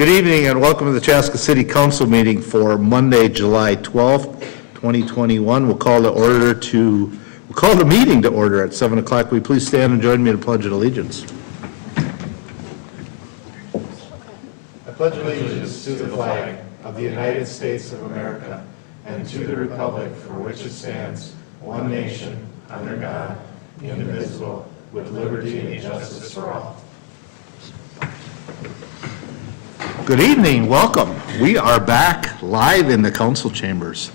Good evening and welcome to the Chaska City Council meeting for Monday, July 12th, 2021. We'll call the meeting to order at 7 o'clock. Will you please stand and join me in the Pledge of Allegiance? I pledge allegiance to the flag of the United States of America and to the republic for which it stands, one nation, under God, indivisible, with liberty and justice for all. Good evening, welcome. We are back live in the council chambers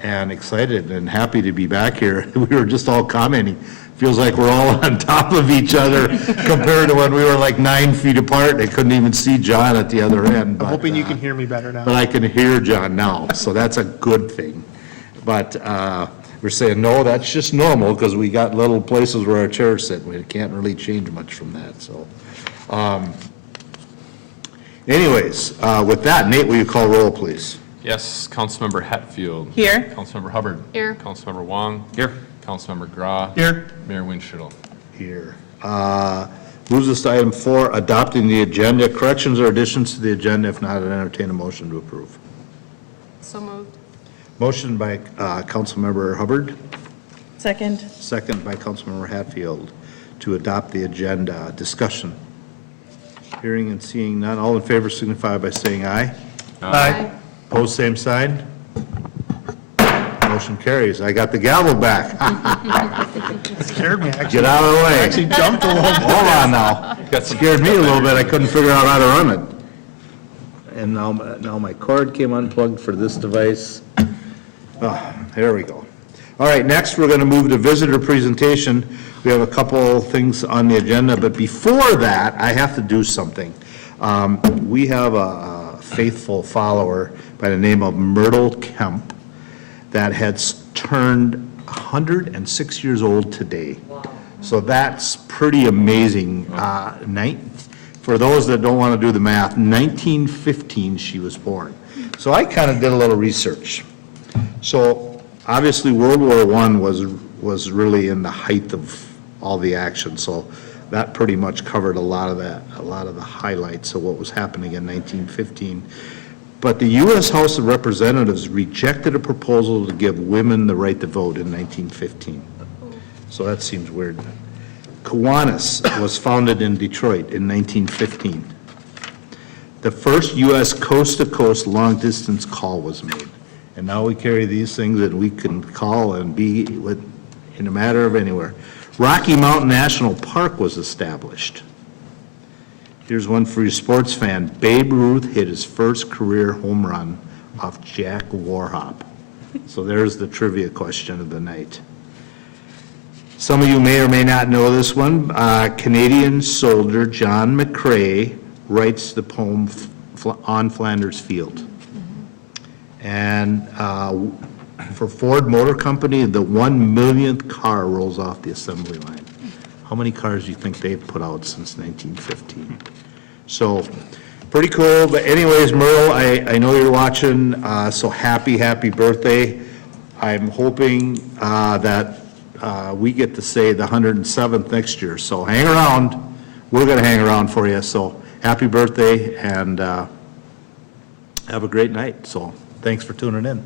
and excited and happy to be back here. We were just all commenting. Feels like we're all on top of each other compared to when we were like 9 feet apart. I couldn't even see John at the other end. I'm hoping you can hear me better now. But I can hear John now, so that's a good thing. But we're saying, no, that's just normal because we got little places where our chairs sit. We can't really change much from that, so. Anyways, with that, Nate, will you call roll, please? Yes, Councilmember Hatfield. Here. Councilmember Hubbard. Here. Councilmember Wong. Here. Councilmember Grau. Here. Mayor Winchell. Here. Moves us to item 4, adopting the agenda. Corrections or additions to the agenda? If not, I'd entertain a motion to approve. So moved. Motion by Councilmember Hubbard, Second. second by Councilmember Hatfield to adopt the agenda. Discussion. Hearing and seeing none. All in favor signify by saying aye. Aye. Opposed, same sign. Motion carries. I got the gavel back. Scared me, actually. Get out of the way. Actually jumped a little bit. Hold on now. Scared me a little bit. I couldn't figure out how to run it. And now my cord came unplugged for this device. Oh, there we go. All right, next we're going to move to visitor presentation. We have a couple things on the agenda, but before that, I have to do something. We have a faithful follower by the name of Myrtle Kemp that has turned 106 years old today. Wow. So that's pretty amazing. For those that don't want to do the math, 1915 she was born. So I kind of did a little research. So obviously World War I was really in the height of all the action. So that pretty much covered a lot of the highlights of what was happening in 1915. But the U.S. House of Representatives rejected a proposal to give women the right to vote in 1915. So that seems weird. Kiwanis was founded in Detroit in 1915. The first U.S. coast-to-coast long-distance call was made. And now we carry these things that we can call and be in a matter of anywhere. Rocky Mountain National Park was established. Here's one for your sports fan. Babe Ruth hit his first career home run off Jack Warhop. So there's the trivia question of the night. Some of you may or may not know this one. Canadian soldier John McCrae writes the poem On Flanders Field. And for Ford Motor Company, the 1 millionth car rolls off the assembly line. How many cars do you think they've put out since 1915? So pretty cool. But anyways, Merle, I know you're watching, so happy birthday. I'm hoping that we get to say the 107th next year. So hang around. We're going to hang around for you. So happy birthday and have a great night. So thanks for tuning in.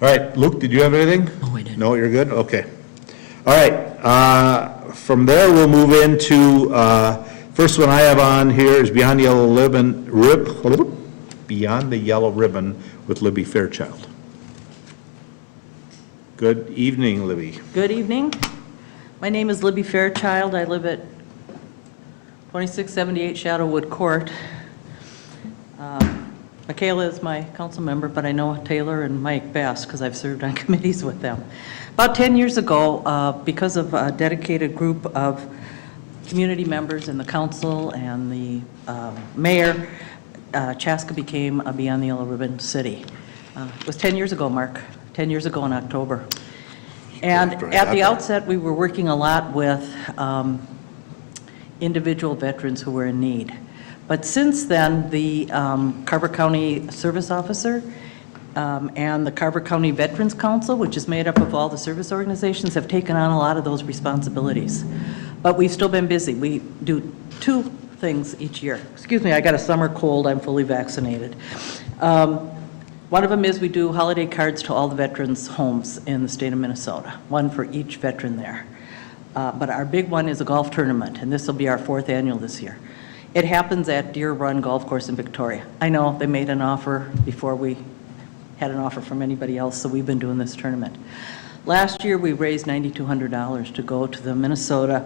All right, Luke, did you have anything? No, I didn't. No, you're good? Okay. All right, from there we'll move into, first one I have on here is Beyond the Yellow Ribbon with Libby Fairchild. Good evening, Libby. Good evening. My name is Libby Fairchild. I live at 2678 Shadowwood Court. Michaela is my council member, but I know Taylor and Mike best because I've served on committees with them. About 10 years ago, because of a dedicated group of community members in the council and the mayor, Chaska became a Beyond the Yellow Ribbon city. It was 10 years ago, Mark, 10 years ago in October. And at the outset, we were working a lot with individual veterans who were in need. But since then, the Carver County Service Officer and the Carver County Veterans Council, which is made up of all the service organizations, have taken on a lot of those responsibilities. But we've still been busy. We do two things each year. Excuse me, I got a summer cold, I'm fully vaccinated. One of them is we do holiday cards to all the veterans' homes in the state of Minnesota, one for each veteran there. But our big one is a golf tournament, and this will be our 4th annual this year. It happens at Deer Run Golf Course in Victoria. I know they made an offer before we had an offer from anybody else, so we've been doing this tournament. Last year, we raised $9,200 to go to the Minnesota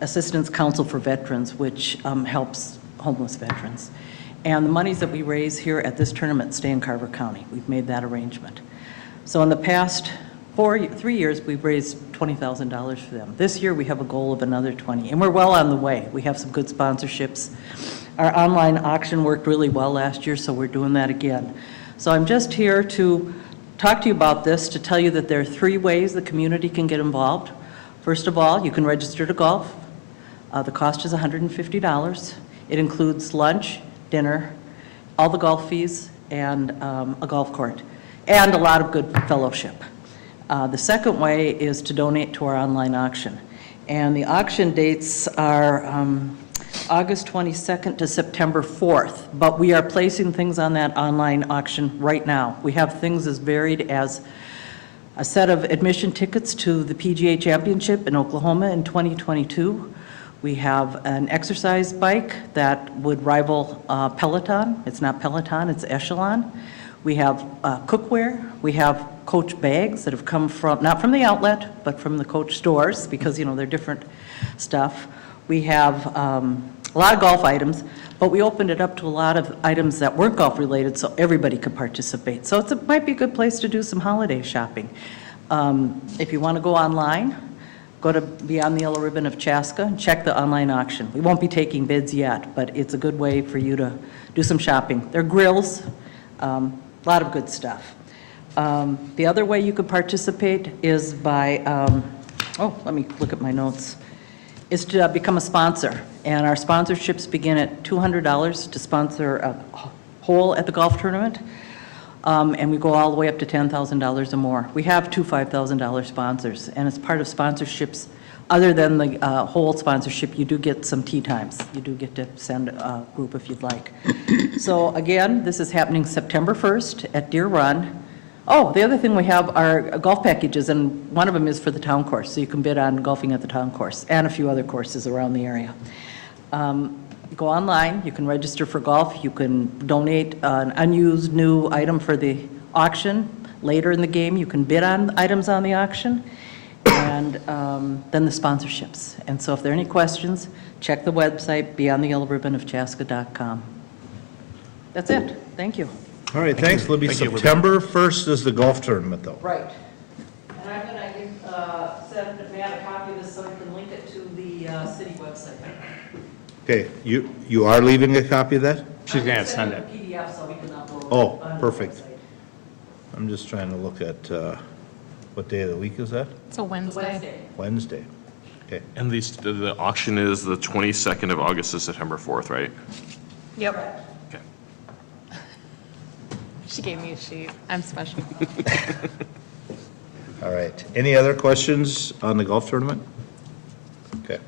Assistance Council for Veterans, which helps homeless veterans. And the monies that we raise here at this tournament stay in Carver County. We've made that arrangement. So in the past 3 years, we've raised $20,000 for them. This year, we have a goal of another 20, and we're well on the way. We have some good sponsorships. Our online auction worked really well last year, so we're doing that again. So I'm just here to talk to you about this, to tell you that there are 3 ways the community can get involved. First of all, you can register to golf. The cost is $150. It includes lunch, dinner, all the golf fees, and a golf court, and a lot of good fellowship. The second way is to donate to our online auction. And the auction dates are August 22nd to September 4th, but we are placing things on that online auction right now. We have things as varied as a set of admission tickets to the PGA Championship in Oklahoma in 2022. We have an exercise bike that would rival Peloton. It's not Peloton, it's Echelon. We have cookware. We have Coach bags that have come from, not from the outlet, but from the Coach stores, because, they're different stuff. We have a lot of golf items, but we opened it up to a lot of items that weren't golf related, so everybody could participate. So it might be a good place to do some holiday shopping. If you want to go online, go to Beyond the Yellow Ribbon of Chaska and check the online auction. We won't be taking bids yet, but it's a good way for you to do some shopping. There are grills, a lot of good stuff. The other way you could participate is by, let me look at my notes, is to become a sponsor. And our sponsorships begin at $200 to sponsor a hole at the golf tournament. And we go all the way up to $10,000 or more. We have 2 $5,000 sponsors. And as part of sponsorships, other than the whole sponsorship, you do get some tee times. You do get to send a group if you'd like. So again, this is happening September 1st at Deer Run. Oh, the other thing we have are golf packages, and one of them is for the town course, so you can bid on golfing at the town course, and a few other courses around the area. Go online, you can register for golf, you can donate an unused new item for the auction. Later in the game, you can bid on items on the auction, and then the sponsorships. And so if there are any questions, check the website, beyondtheyellowribbonofchaska.com. That's it. Thank you. All right, thanks, Libby. September 1st is the golf tournament, though. Right. And I'm going to send Matt a copy of this so he can link it to the city website. Okay, you are leaving a copy of that? She's going to send it. PDF so we can upload it. Oh, on the perfect. website. I'm just trying to look at, what day of the week is that? It's a Wednesday. Wednesday. Okay. And the auction is the 22nd of August to September 4th, right? Yep. Okay. She gave me a sheet. I'm special. All right. Any other questions on the golf tournament? Okay.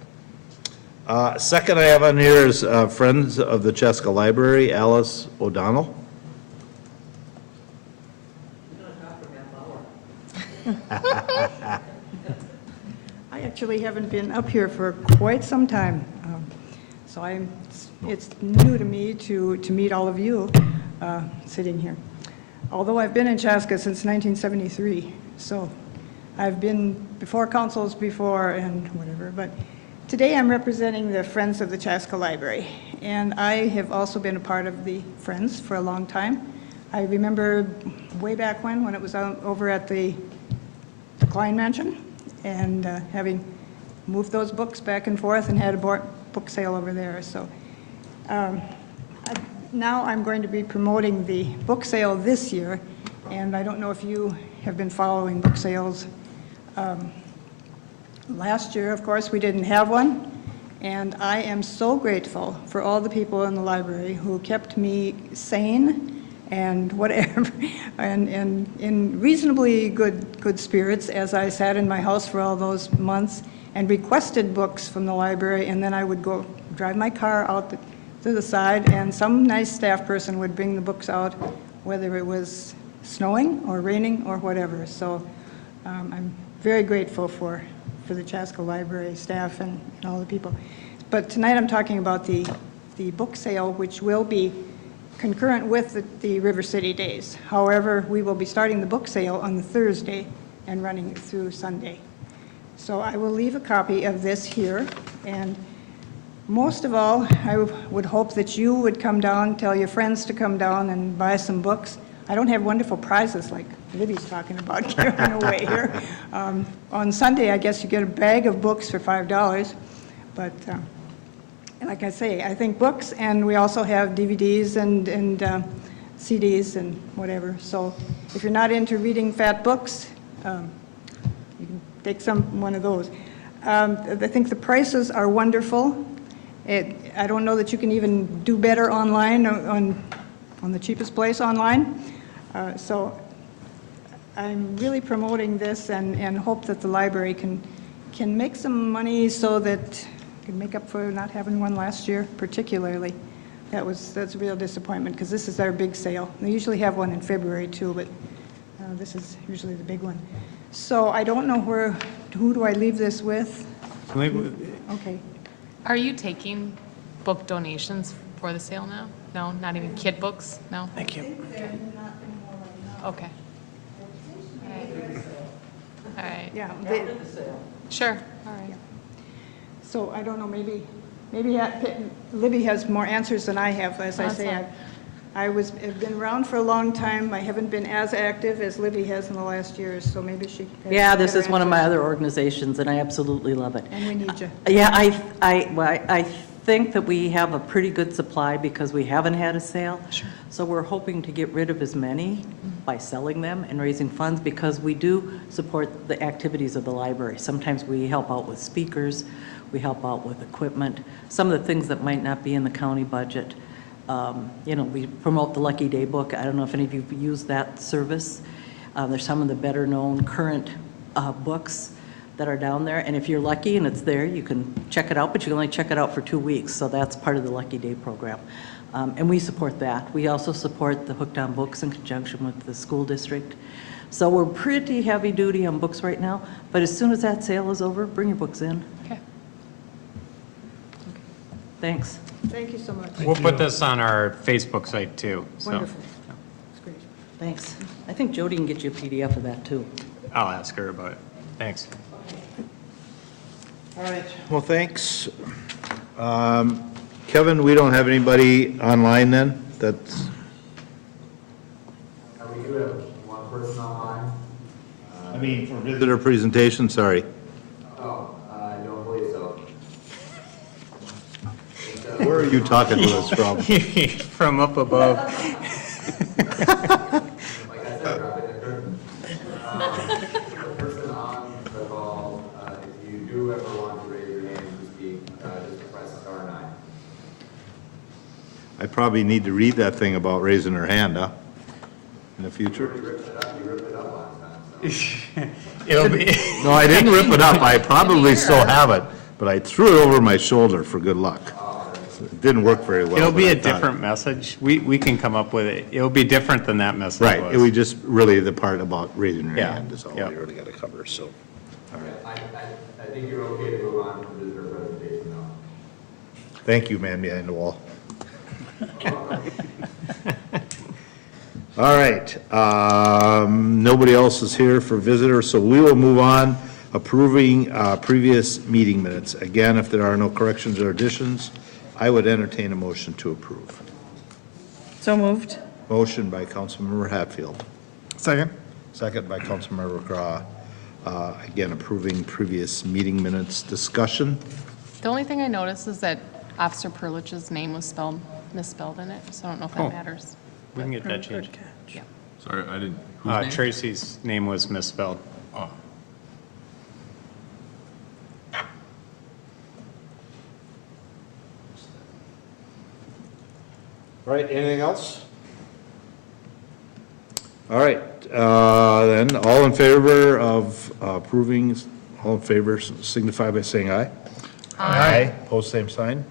Second I have on here is Friends of the Chaska Library, Alice O'Donnell. I actually haven't been up here for quite some time, so it's new to me to meet all of you sitting here. Although I've been in Chaska since 1973, so I've been before councils before and whatever, but today I'm representing the Friends of the Chaska Library, and I have also been a part of the Friends for a long time. I remember way back when it was over at the Klein Mansion, and having moved those books back and forth and had a book sale over there. So now I'm going to be promoting the book sale this year, and I don't know if you have been following book sales. Last year, of course, we didn't have one, and I am so grateful for all the people in the library who kept me sane and whatever, and in reasonably good spirits as I sat in my house for all those months and requested books from the library, and then I would go drive my car out to the side, and some nice staff person would bring the books out, whether it was snowing or raining or whatever. So I'm very grateful for the Chaska Library staff and all the people. But tonight I'm talking about the book sale, which will be concurrent with the River City Days. However, we will be starting the book sale on the Thursday and running it through Sunday. So I will leave a copy of this here, and most of all, I would hope that you would come down, tell your friends to come down and buy some books. I don't have wonderful prizes like Libby's talking about giving away here. On Sunday, I guess you get a bag of books for $5, but like I say, I think books, and we also have DVDs and CDs and whatever. So if you're not into reading fat books, you can take one of those. I think the prices are wonderful. I don't know that you can even do better online on the cheapest place online. So I'm really promoting this and hope that the library can make some money so that can make up for not having one last year, particularly. That's a real disappointment because this is our big sale. They usually have one in February too, but this is usually the big one. So I don't know who do I leave this with? Okay. Are you taking book donations for the sale now? No, not even kid books? No? Thank you. Okay. All right. Yeah. Sure, all right. So I don't know, maybe Libby has more answers than I have. As I That's say, fine. I've been around for a long time. I haven't been as active as Libby has in the last years, so maybe she has Yeah, this better is one of my answers. other organizations, and I absolutely love it. And we need you. Yeah, I think that we have a pretty good supply because we haven't had a sale. Sure. So we're hoping to get rid of as many by selling them and raising funds because we do support the activities of the library. Sometimes we help out with speakers, we help out with equipment, some of the things that might not be in the county budget. We promote the Lucky Day book. I don't know if any of you have used that service. There's some of the better-known current books that are down there, and if you're lucky and it's there, you can check it out, but you can only check it out for 2 weeks, so that's part of the Lucky Day program. And we support that. We also support the Hooked on Books in conjunction with the school district. So we're pretty heavy-duty on books right now, but as soon as that sale is over, bring your books in. Okay. Thanks. Thank you so much. We'll put this on our Facebook site too, so Wonderful. That's great. Thanks. I think Jody can get you a PDF of that, too. I'll ask her about it. Thanks. All right, well, thanks. Kevin, we don't have anybody online then? That's, We do have one person online. I mean, for visitor presentation, sorry. I don't believe so. Where are you talking to us from? From up above. Like I said, dropping the curtain. The person on the call, if you do ever want to raise your hand to speak, just press *9. I probably need to read that thing about raising her hand, huh? In the future? You ripped it up last time, so. It'll be, No, I didn't rip it up. I probably still have it, but I threw it over my shoulder for good luck. It didn't work very well. it'll but be I a thought- different message. We can come up with it. It'll be different than that message Right, was. it was just really the part about raising your Yeah, hand is all yeah. we really got to cover, so. I think you're okay to move on to the visitor presentation now. Thank you, man behind the wall. All right, nobody else is here for visitors, so we will move on, approving previous meeting minutes. Again, if there are no corrections or additions, I would entertain a motion to approve. So moved. Motion by Councilmember Hatfield, Second? second by Councilmember Grah. Again, approving previous meeting minutes. Discussion? The only thing I noticed is that Officer Perlich's name was misspelled in it, so I don't know if Oh. that matters. We can get that changed. Yeah. Sorry, I didn't, whose name? Tracy's name was misspelled. Oh, All right, anything else? All right, then, all in favor of approving, all in favor signify by saying aye. Aye. Post same sign.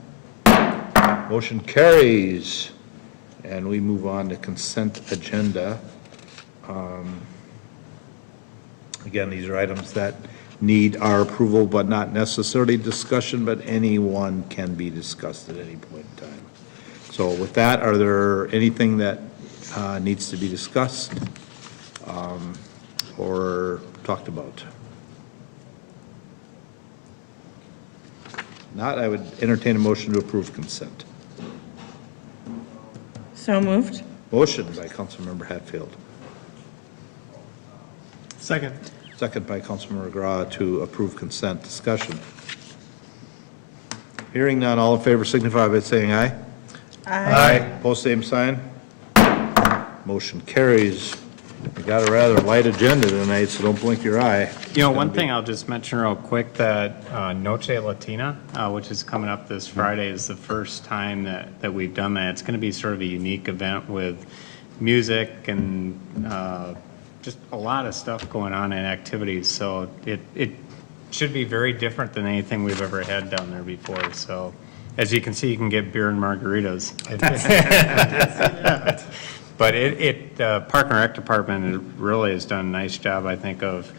Motion carries. And we move on to consent agenda. Again, these are items that need our approval, but not necessarily discussion, but any one can be discussed at any point in time. So with that, are there anything that needs to be discussed or talked about? Not, I would entertain a motion to approve consent. So moved. Motion by Councilmember Hatfield. Second. Second by Councilmember McGraw to approve consent. Discussion. Hearing none, all in favor signify by saying aye. Aye. Post same sign. Motion carries. We got a rather light agenda tonight, so don't blink your eye. You know, one thing I'll just mention real quick, that Noche Latina, which is coming up this Friday, is the first time that we've done that. It's going to be sort of a unique event with music and just a lot of stuff going on and activities. So it should be very different than anything we've ever had down there before. So as you can see, you can get beer and margaritas. But Park and Rec Department really has done a nice job, I think, of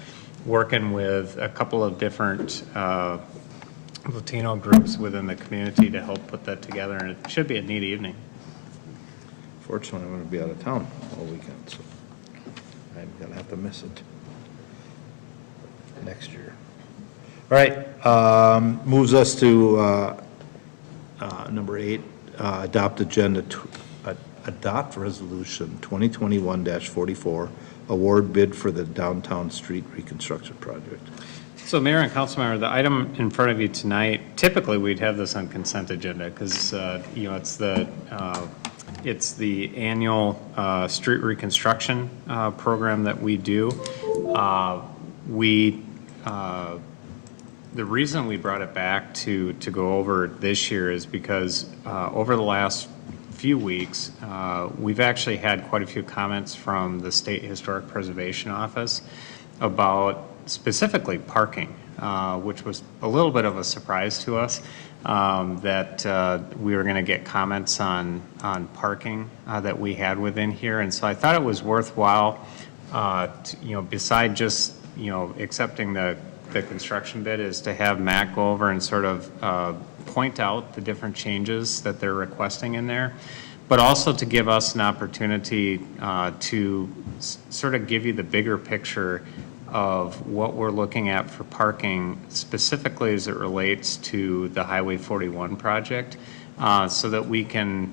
working with a couple of different Latino groups within the community to help put that together, and it should be a neat evening. Fortunately, I'm going to be out of town all weekend, so I'm going to have to miss it next year. All right, moves us to number 8, adopt agenda, adopt resolution 2021-44, award bid for the downtown street reconstruction project. So Mayor and Councilmember, the item in front of you tonight, typically we'd have this on consent agenda because, you know, it's the annual street reconstruction program that we do. The reason we brought it back to go over this year is because over the last few weeks, we've actually had quite a few comments from the State Historic Preservation Office about specifically parking, which was a little bit of a surprise to us, that we were going to get comments on parking that we had within here. And so I thought it was worthwhile, you know, beside just, you know, accepting the construction bid, is to have Matt go over and sort of point out the different changes that they're requesting in there, but also to give us an opportunity to sort of give you the bigger picture of what we're looking at for parking, specifically as it relates to the Highway 41 project, so that we can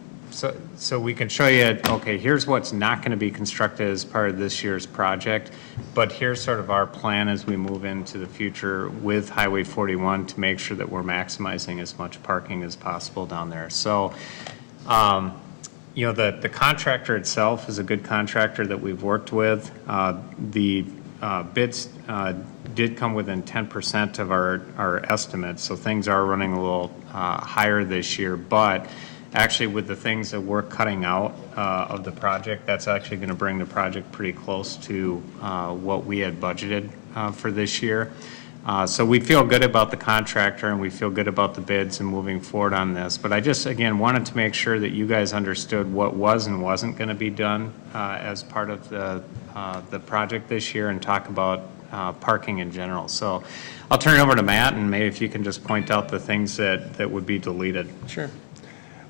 so we can show you, okay, here's what's not going to be constructed as part of this year's project, but here's sort of our plan as we move into the future with Highway 41 to make sure that we're maximizing as much parking as possible down there. So, you know, the contractor itself is a good contractor that we've worked with. The bids did come within 10% of our estimates, so things are running a little higher this year, but actually with the things that we're cutting out of the project, that's actually going to bring the project pretty close to what we had budgeted for this year. So we feel good about the contractor and we feel good about the bids and moving forward on this. But I just, again, wanted to make sure that you guys understood what was and wasn't going to be done as part of the project this year, and talk about parking in general. So I'll turn it over to Matt, and maybe if you can just point out the things that would be deleted. Sure.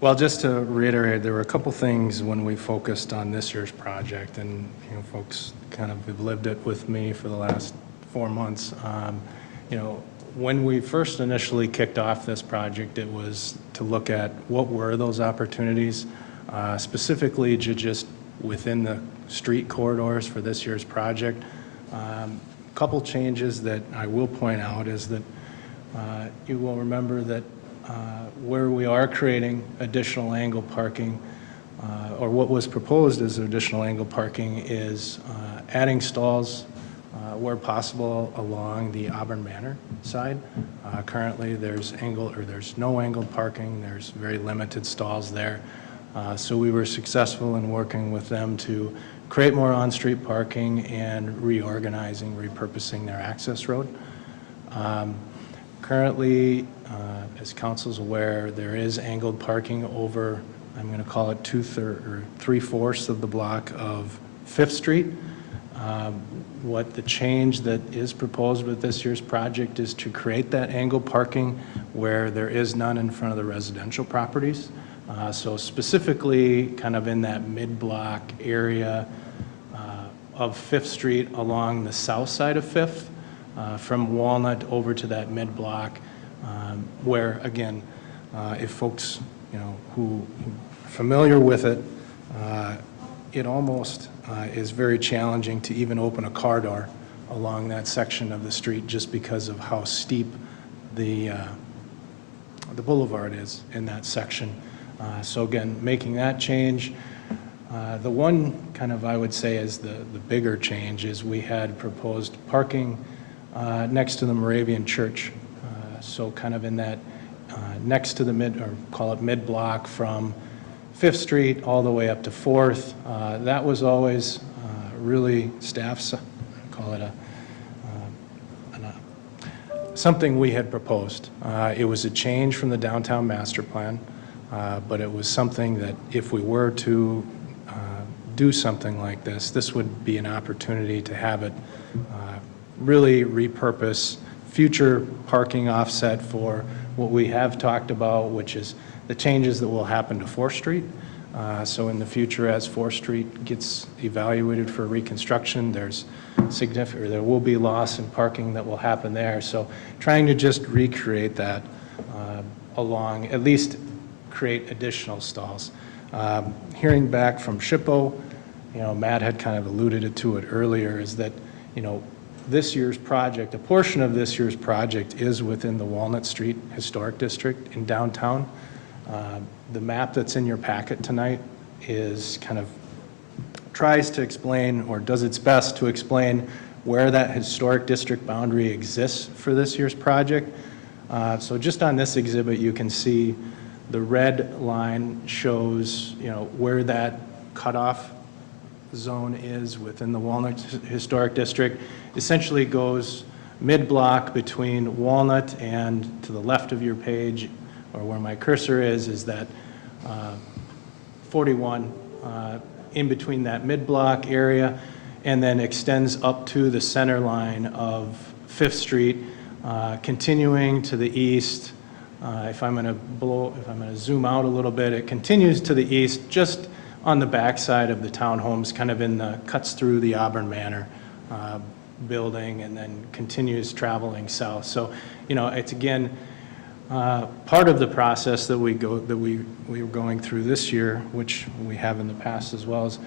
Well, just to reiterate, there were a couple things when we focused on this year's project, and you know, folks kind of have lived it with me for the last 4 months. You know, when we first initially kicked off this project, it was to look at what were those opportunities, specifically just within the street corridors for this year's project. A couple changes that I will point out is that you will remember that where we are creating additional angle parking, or what was proposed as additional angle parking, is adding stalls where possible along the Auburn Manor side. Currently there's no angled parking, there's very limited stalls there. So we were successful in working with them to create more on-street parking and repurposing their access road. Currently, as council's aware, there is angled parking over, I'm going to call it 3/4 of the block of Fifth Street. What the change that is proposed with this year's project is to create that angled parking where there is none in front of the residential properties. So specifically, kind of in that mid-block area of Fifth Street along the south side of Fifth, from Walnut over to that mid-block, where, again, if folks, who are familiar with it, it almost is very challenging to even open a car door along that section of the street just because of how steep the boulevard is in that section. So again, making that change. The one kind of, I would say, is the bigger change is we had proposed parking next to the Moravian Church. So kind of in that next to the call it mid-block from Fifth Street all the way up to Fourth. That was always really staff's, call it something we had proposed. It was a change from the downtown master plan, but it was something that if we were to do something like this, this would be an opportunity to have it really repurpose future parking offset for what we have talked about, which is the changes that will happen to 4th Street. So in the future, as 4th Street gets evaluated for reconstruction, there will be loss in parking that will happen there. So trying to just recreate that along, at least create additional stalls. Hearing back from SHPO, Matt had kind of alluded to it earlier, is that, this year's project, a portion of this year's project is within the Walnut Street Historic District in downtown. The map that's in your packet tonight is kind of tries to explain, or does its best to explain, where that historic district boundary exists for this year's project. So just on this exhibit, you can see the red line shows, where that cutoff zone is within the Walnut Historic District. Essentially goes mid-block between Walnut and to the left of your page, or where my cursor is that 41 in between that mid-block area, and then extends up to the center line of Fifth Street, continuing to the east. If I'm going to zoom out a little bit, it continues to the east, just on the backside of the townhomes, kind of cuts through the Auburn Manor building, and then continues traveling south. So, it's again part of the process that we were going through this year, which we have in the past as well, as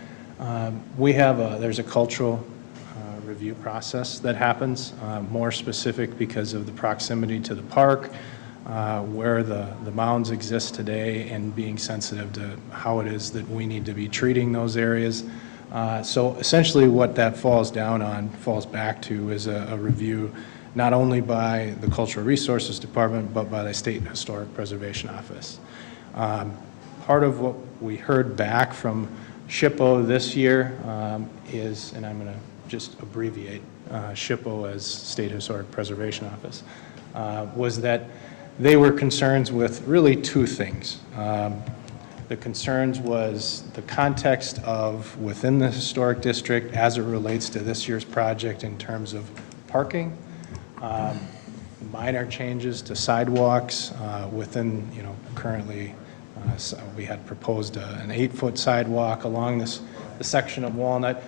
there's a cultural review process that happens, more specific because of the proximity to the park, where the mounds exist today, and being sensitive to how it is that we need to be treating those areas. So essentially what that falls back to is a review not only by the Cultural Resources Department, but by the State Historic Preservation Office. Part of what we heard back from SHPO this year is, and I'm going to just abbreviate SHPO as State Historic Preservation Office, was that they were concerns with really two things. The concerns was the context of within the historic district as it relates to this year's project in terms of parking, minor changes to sidewalks within, currently we had proposed an 8-foot sidewalk along the section of Walnut.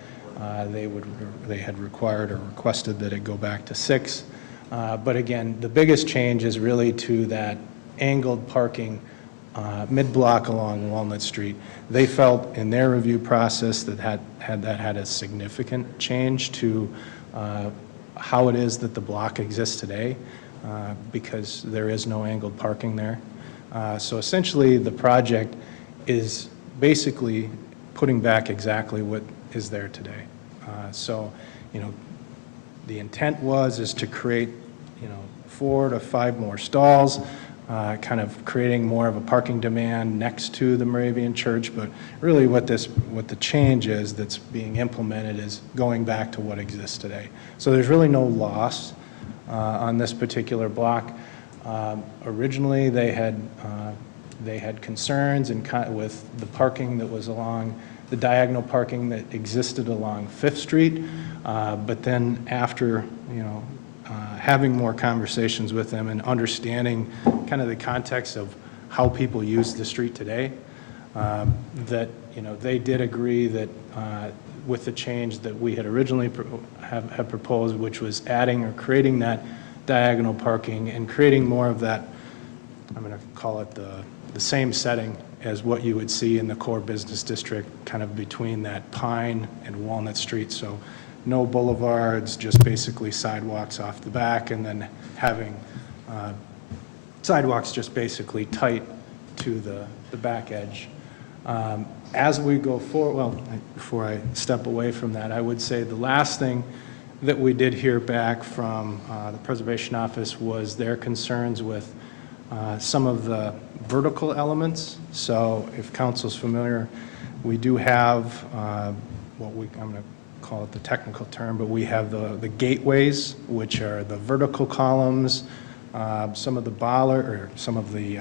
They had required or requested that it go back to 6. But again, the biggest change is really to that angled parking mid-block along Walnut Street. They felt in their review process that had a significant change to how it is that the block exists today, because there is no angled parking there. So essentially, the project is basically putting back exactly what is there today. So, the intent is to create, 4 to 5 more stalls, kind of creating more of a parking demand next to the Moravian Church. But really what the change is that's being implemented is going back to what exists today. So there's really no loss on this particular block. Originally, they had concerns with the parking that was along, the diagonal parking that existed along Fifth Street. But then after, having more conversations with them and understanding kind of the context of how people use the street today, that, they did agree that with the change that we had originally have proposed, which was adding or creating that diagonal parking and creating more of that, I'm going to call it the same setting as what you would see in the core business district, kind of between that Pine and Walnut Street. So no boulevards, just basically sidewalks off the back, and then having sidewalks just basically tight to the back edge. As we go forward, well, before I step away from that, I would say the last thing that we did hear back from the Preservation Office was their concerns with some of the vertical elements. So if council's familiar, we do have I'm going to call it the technical term, but we have the gateways, which are the vertical columns, some of the bollard, or some of the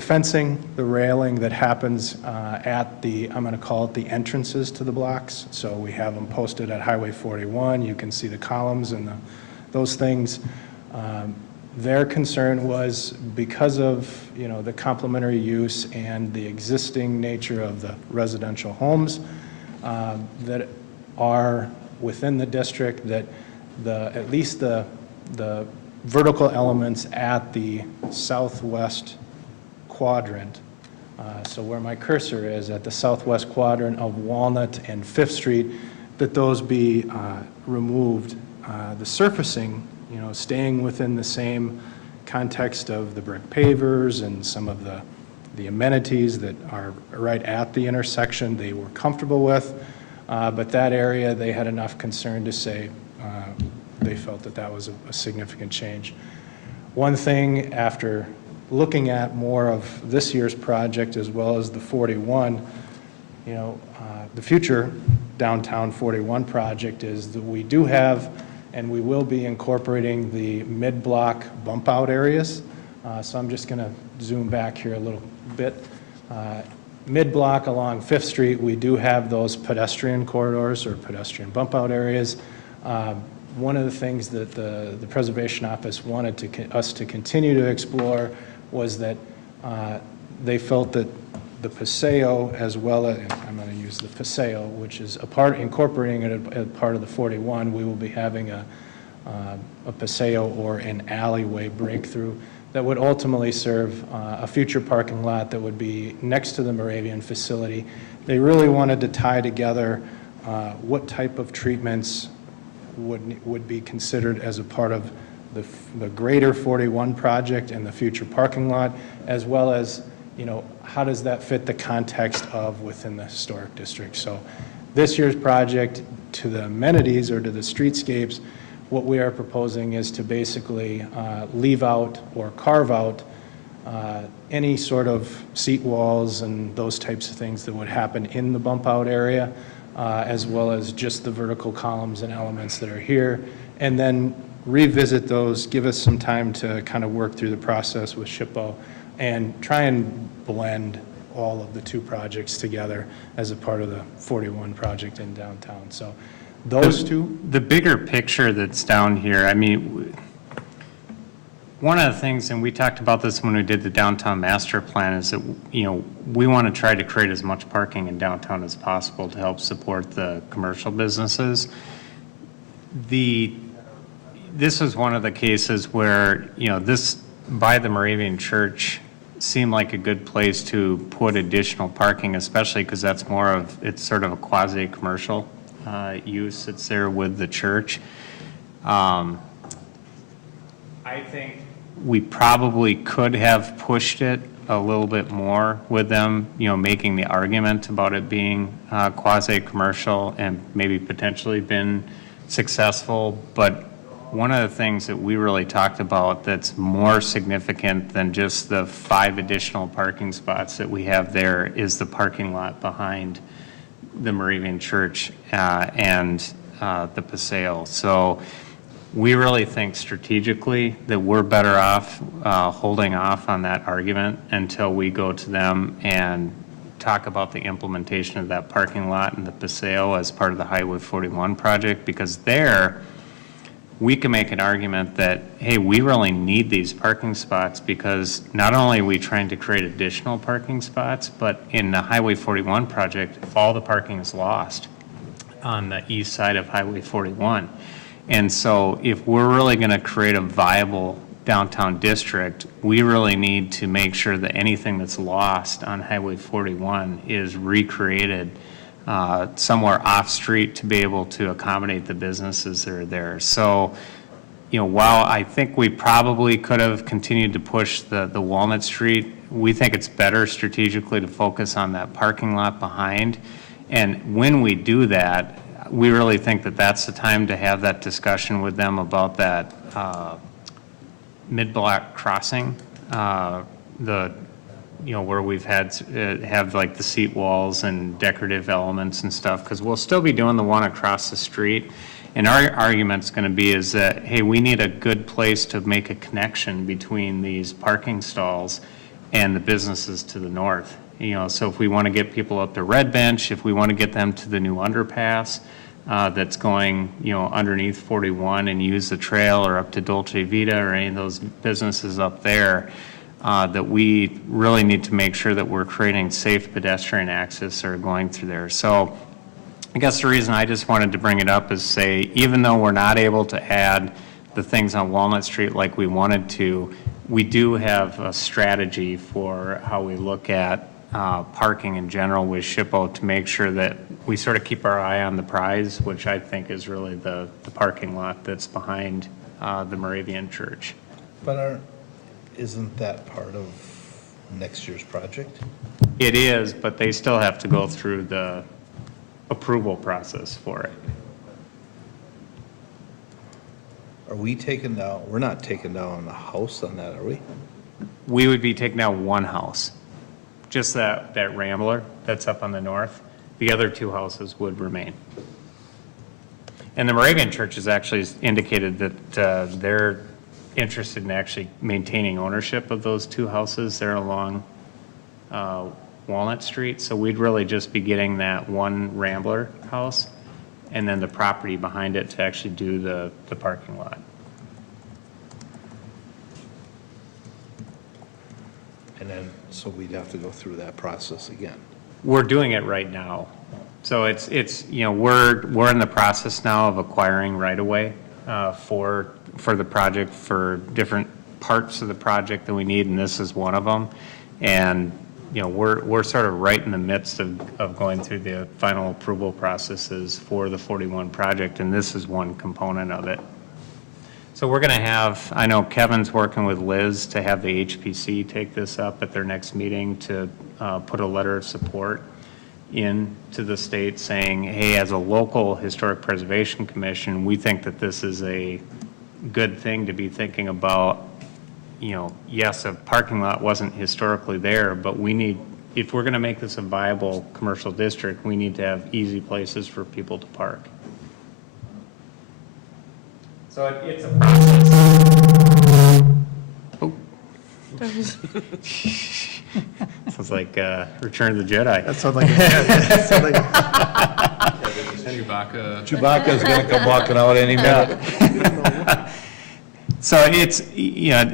fencing, the railing that happens at the, I'm going to call it the entrances to the blocks. So we have them posted at Highway 41. You can see the columns and those things. Their concern was because of, the complementary use and the existing nature of the residential homes that are within the district, that at least the vertical elements at the southwest quadrant, so where my cursor is at the southwest quadrant of Walnut and Fifth Street, that those be removed. The surfacing, staying within the same context of the brick pavers and some of the amenities that are right at the intersection, they were comfortable with, but that area, they had enough concern to say they felt that was a significant change. One thing, after looking at more of this year's project as well as the 41, the future downtown 41 project is that we do have, and we will be incorporating the mid-block bump out areas. So I'm just going to zoom back here a little bit. Mid-block along Fifth Street, we do have those pedestrian corridors or pedestrian bump out areas. One of the things that the Preservation Office wanted us to continue to explore was that they felt that the Paseo, as well as, I'm going to use the Paseo, which is incorporating it as part of the 41, we will be having a Paseo or an alleyway breakthrough that would ultimately serve a future parking lot that would be next to the Moravian facility. They really wanted to tie together what type of treatments would be considered as a part of the greater 41 project and the future parking lot, as well as, how does that fit the context of within the historic district. So this year's project, to the amenities or to the streetscapes, what we are proposing is to basically leave out or carve out any sort of seat walls and those types of things that would happen in the bump out area, as well as just the vertical columns and elements that are here, and then revisit those, give us some time to kind of work through the process with SHPO and try and blend all of the two projects together as a part of the 41 project in downtown. So those two. The bigger picture that's down here, I mean, one of the things, and we talked about this when we did the downtown master plan, is that, we want to try to create as much parking in downtown as possible to help support the commercial businesses. This was one of the cases where, this by the Moravian Church seemed like a good place to put additional parking, especially because that's it's sort of a quasi-commercial use that's there with the church. I think we probably could have pushed it a little bit more with them, making the argument about it being quasi-commercial and maybe potentially been successful. But one of the things that we really talked about that's more significant than just the 5 additional parking spots that we have there is the parking lot behind the Moravian Church and the Paseo. So we really think strategically that we're better off holding off on that argument until we go to them and talk about the implementation of that parking lot and the Paseo as part of the Highway 41 project, because there, we can make an argument that, hey, we really need these parking spots because not only are we trying to create additional parking spots, but in the Highway 41 project, all the parking is lost on the east side of Highway 41. And so if we're really going to create a viable downtown district, we really need to make sure that anything that's lost on Highway 41 is recreated somewhere off-street to be able to accommodate the businesses that are there. So, you know, while I think we probably could have continued to push the Walnut Street, we think it's better strategically to focus on that parking lot behind. And when we do that, we really think that that's the time to have that discussion with them about that mid-block crossing, you know, where we've had, have like the seat walls and decorative elements and stuff, because we'll still be doing the one across the street. And our argument's going to be is that, hey, we need a good place to make a connection between these parking stalls and the businesses to the north. You know, so if we want to get people up to Red Bench, if we want to get them to the new underpass that's going, you know, underneath 41 and use the trail, or up to Dolce Vita or any of those businesses up there, that we really need to make sure that we're creating safe pedestrian access or going through there. So I guess the reason I just wanted to bring it up is say, even though we're not able to add the things on Walnut Street like we wanted to, we do have a strategy for how we look at parking in general with SHPO to make sure that we sort of keep our eye on the prize, which I think is really the parking lot that's behind the Moravian Church. But isn't that part of next year's project? It is, but they still have to go through the approval process for it. Are we taking down, we're not taking down the house on that, are we? We would be taking down one house, just that Rambler that's up on the north. The other two houses would remain. And the Moravian Church has actually indicated that they're interested in actually maintaining ownership of those two houses there along Walnut Street. So we'd really just be getting that one Rambler house and then the property behind it to actually do the parking lot. And then, so we'd have to go through that process again. We're doing it right now. So it's you know, we're in the process now of acquiring right-of-way for the project, for different parts of the project that we need, and this is one of them. And you know, we're sort of right in the midst of going through the final approval processes for the 41 project, and this is one component of it. So we're going to have, I know Kevin's working with Liz to have the HPC take this up at their next meeting to put a letter of support in to the state saying, hey, as a local historic preservation commission, we think that this is a good thing to be thinking about. You know, yes, a parking lot wasn't historically there, but we need, if we're going to make this a viable commercial district, we need to have easy places for people to park. So it's a process. Oh. Sounds like Return of the Jedi. That sounds like, that sounds like Chewbacca's going to come walking out any minute. So it's, you know,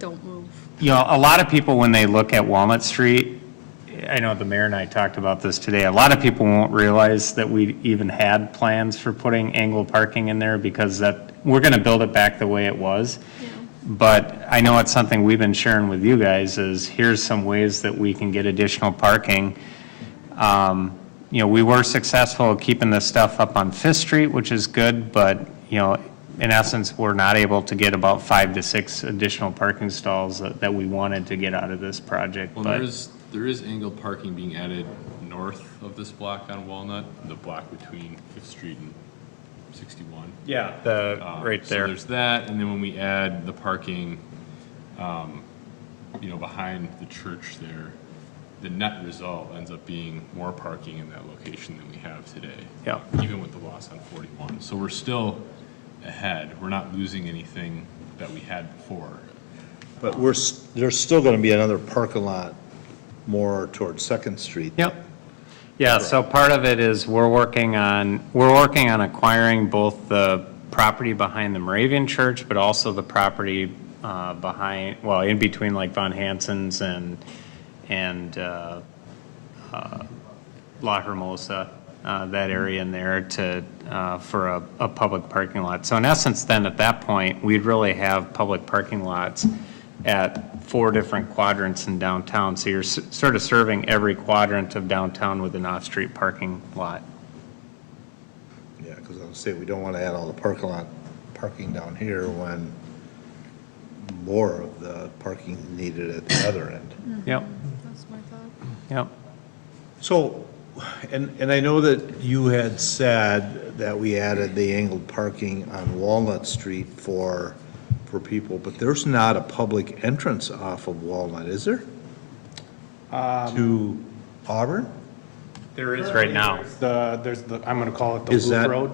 Don't move. you know, a lot of people, when they look at Walnut Street, I know the mayor and I talked about this today, a lot of people won't realize that we even had plans for putting angled parking in there, because that, we're going to build it back the way it was. Yeah. But I know it's something we've been sharing with you guys is here's some ways that we can get additional parking. You know, we were successful at keeping this stuff up on Fifth Street, which is good, but, you know, in essence, we're not able to get about 5 to 6 additional parking stalls that we wanted to get out of this project. Well, But there is angled parking being added north of this block on Walnut, the block between 5th Street and 61. yeah, right So there. there's that, and then when we add the parking, you know, behind the church there, the net result ends up being more parking in that location than we have today. Yeah. Even with the loss on 41. So we're still ahead. We're not losing anything that we had before. But there's still gonna be another parking lot more towards Second Street. Yep. Yeah, so part of it is we're working on acquiring both the property behind the Moravian Church, but also the property behind, well, in between like Von Hansen's and La Hermosa, that area in there for a public parking lot. So in essence, then at that point, we'd really have public parking lots at 4 different quadrants in downtown. So you're sort of serving every quadrant of downtown with an off-street parking lot. Yeah, because I was saying, we don't want to add all the parking down here when more of the parking needed at the other end. Yep, That's my thought. yep. So, and I know that you had said that we added the angled parking on Walnut Street for people, but there's not a public entrance off of Walnut, is there? To Auburn? There is right now. I'm going to call it the Is Loop that- Road.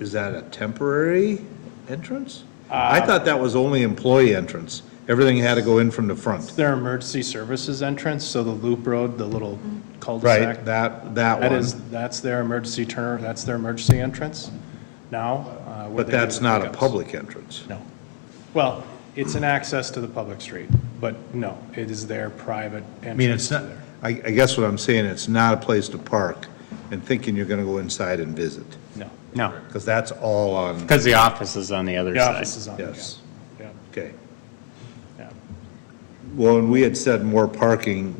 Is that a temporary entrance? I thought that was only employee entrance. Everything had to go in from the It's front. their emergency services entrance, so the Loop Road, the little cul-de-sac. Right, that one. That's their emergency that's their emergency entrance now. where But they do that's the not a pickups. public entrance. No. Well, it's an access to the public street, but no, it is their private entrance. I mean, it's not, to there. I guess what I'm saying, it's not a place to park and thinking you're gonna go inside and visit, No. No, because that's all on, because the office is on the other The side. office is on. yes, Yeah, okay. yeah. Well, and we had said more parking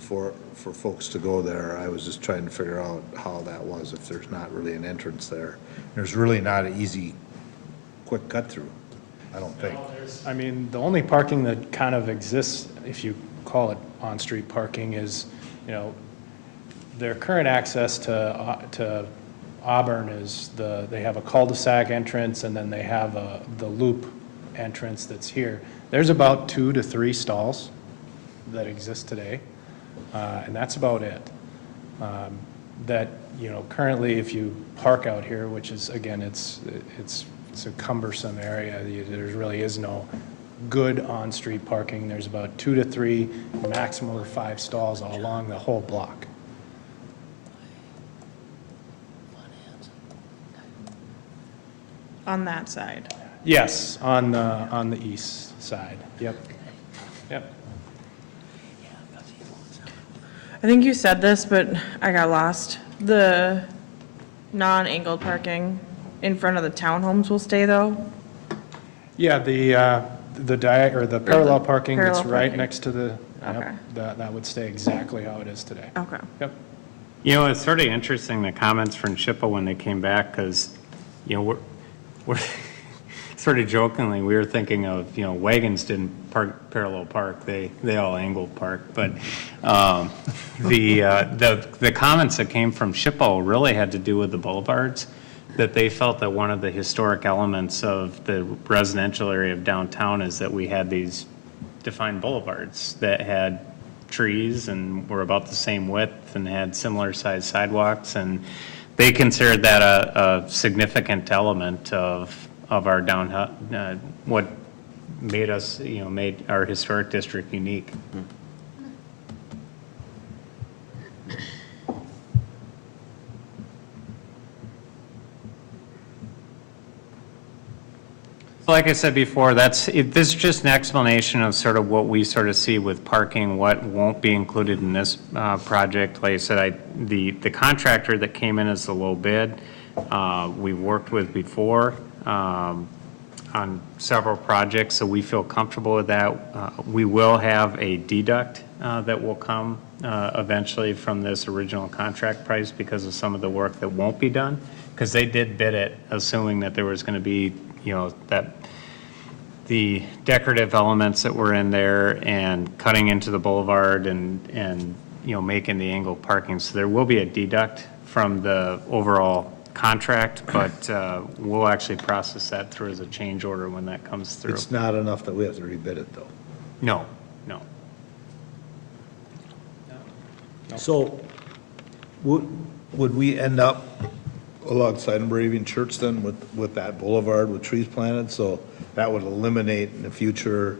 for folks to go there. I was just trying to figure out how that was, if there's not really an entrance there. There's really not an easy, quick cut-through, I don't think. I mean, the only parking that kind of exists, if you call it on-street parking, is, their current access to Auburn is they have a cul-de-sac entrance, and then they have the loop entrance that's here. There's about 2 to 3 stalls that exist today, and that's about it. That, currently, if you park out here, which is, again, it's a cumbersome area, there really is no good on-street parking. There's about 2 to 3, maximum of 5 stalls all along the whole block. On that side. Yes, on the east side, yep, yep. I think you said this, but I got lost. The non-angled parking in front of the townhomes will stay though? Yeah, the parallel parking that's parallel right parking. next to the, Okay. yep, that would stay exactly how it is today. Okay. Yep. It's sort of interesting, the comments from Chippewa when they came back, because, we're sort of jokingly, we were thinking of, wagons didn't parallel park, they all angled park, but the comments that came from Chippewa really had to do with the boulevards, that they felt that one of the historic elements of the residential area of downtown is that we had these defined boulevards that had trees and were about the same width and had similar sized sidewalks, and they considered that a significant element of our downtown, what made us, made our historic district unique. Like I said before, this is just an explanation of sort of what we sort of see with parking, what won't be included in this project. Like I said, the contractor that came in as the low bid, we've worked with before on several projects, so we feel comfortable with that. We will have a deduct that will come eventually from this original contract price because of some of the work that won't be done, because they did bid it assuming that there was going to be, that the decorative elements that were in there and cutting into the boulevard and making the angled parking. So there will be a deduct from the overall contract, but we'll actually process that through as a change order when that comes through. It's not enough that we have to rebid it, though. No. So would we end up alongside Moravian Church then with that boulevard with trees planted, so that would eliminate in the future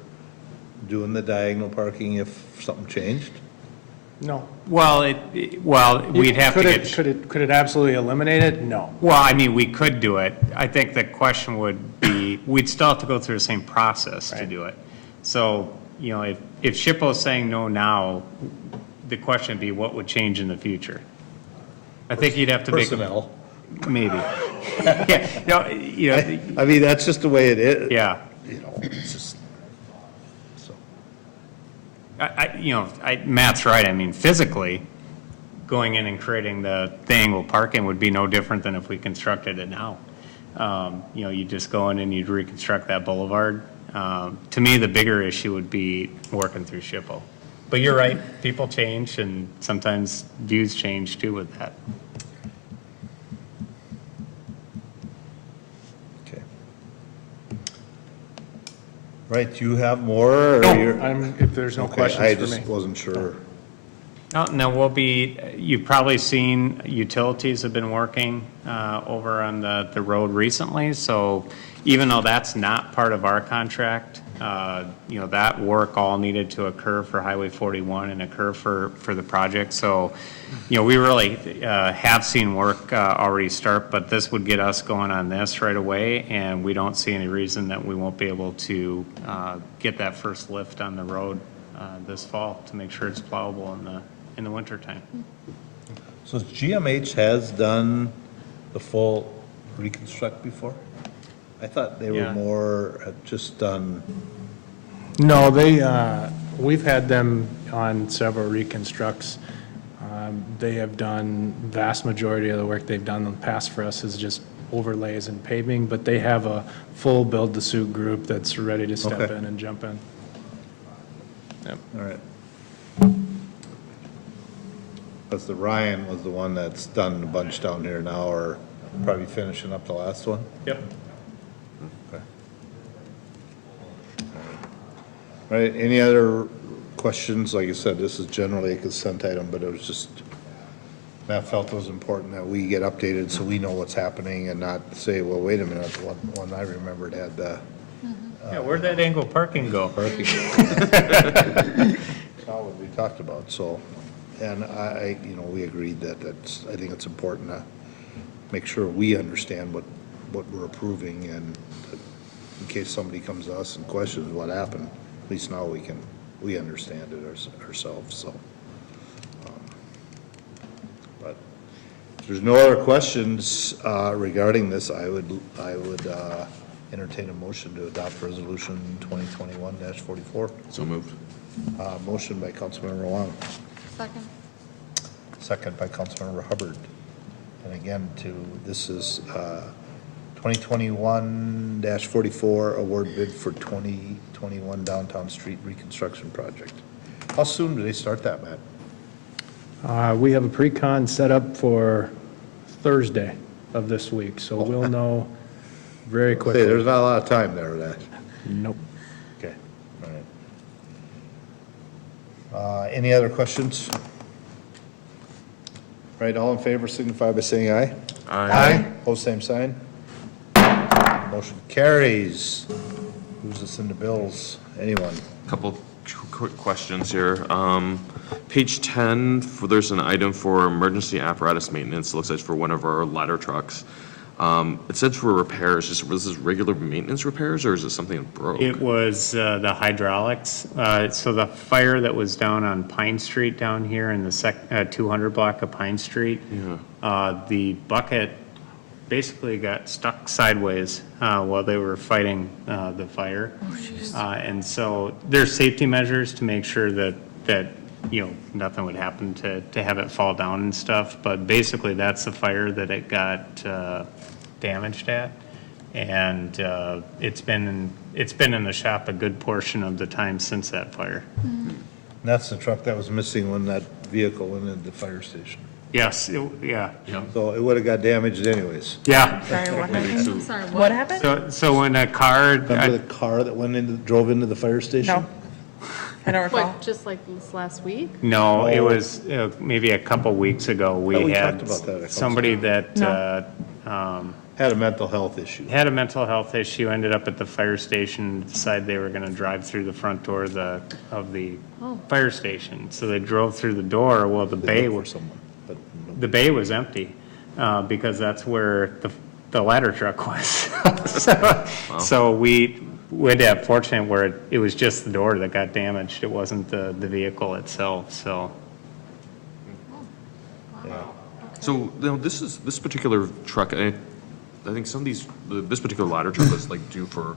doing the diagonal parking if something changed? No. Well, we'd have to get. Could it absolutely eliminate it? No. Well, I mean, we could do it. I think the question would be, we'd still have to go through the same process to do it. So, you know, if SHPO is saying no now, the question would be, what would change in the future? I think you'd have to make. Personnel. Maybe. Yeah, no, you know, I mean, that's just the way it is. yeah. You know, it's just, so. Matt's right. I mean, physically, going in and creating the angle parking would be no different than if we constructed it now. You know, you just go in and you'd reconstruct that boulevard. To me, the bigger issue would be working through SHPO. But you're right, people change and sometimes views change too with that. Okay. Right, do you have more? or No, you're- if there's no Okay, questions I for me. just wasn't sure. No, you've probably seen utilities have been working over on the road recently. So even though that's not part of our contract, you know, that work all needed to occur for Highway 41 and occur for the project. So, you know, we really have seen work already start, but this would get us going on this right away. And we don't see any reason that we won't be able to get that first lift on the road this fall to make sure it's plowable in the wintertime. So GMH has done the full reconstruct before? I thought they were Yeah. more, had just done, No, we've had them on several reconstructs. They have done, vast majority of the work they've done in the past for us is just overlays and paving, but they have a full build-to-suit group that's ready to step Okay. in and jump in. Yep. all right. Because the Ryan was the one that's done a bunch down here now, or probably finishing up the last one? Yep. Okay. All right, any other questions? Like I said, this is generally a consent item, but it was just, Matt felt it was important that we get updated so we know what's happening and not say, well, wait a minute, one I remembered had Yeah, where'd that angle parking go? parking. That's all what we talked about, so, and you know, we agreed that I think it's important to make sure we understand what we're approving, and in case somebody comes to us and questions what happened, at least now we understand it ourselves, so. But if there's no other questions regarding this, I would entertain a motion to adopt resolution 2021-44. So moved. Motion by Councilmember Wong, Second. second by Councilmember Hubbard. And again, this is 2021-44, award bid for 2021 Downtown Street Reconstruction Project. How soon do they start that, Matt? We have a pre-con set up for Thursday of this week, so we'll know very Hey, quickly. there's not a lot of time there, that. Nope. Okay, all right. Any other questions? Right, all in favor signify by saying aye. Aye. Pose same sign. Motion carries. Who's this in the bills? Anyone? Couple quick questions here. Page 10, there's an item for emergency apparatus maintenance. It looks like it's for one of our ladder trucks. It says for repairs. Was this regular maintenance repairs, or is it something that broke? It was the hydraulics. So the fire that was down on Pine Street down here in the 200 block of Pine Street, the bucket basically got stuck sideways while they were fighting the fire. And so there's safety measures to make sure that you know, nothing would happen to have it fall down and stuff. But basically, that's the fire that it got damaged at. And it's been in the shop a good portion of the time since that fire. And that's the truck that was missing when that vehicle went into the fire station. Yes, yeah. So it would have got damaged anyways. Yeah. Sorry, what happened? I'm sorry, What happened? So when a car, Remember the car that drove into the fire station? No. I don't recall. What, just like this last week? no, it was maybe a couple weeks ago, Thought we we had talked about that a couple somebody that Had a mental health issue. had a mental health issue, ended up at the fire station, decided they were going to drive through the front door of the fire station. So they drove through the door. Well, the bay was empty because that's where the ladder truck was. So we had that fortunate where it was just the door that got damaged. It wasn't the vehicle itself. So So, this particular truck, I think some of these, this particular ladder truck is like due for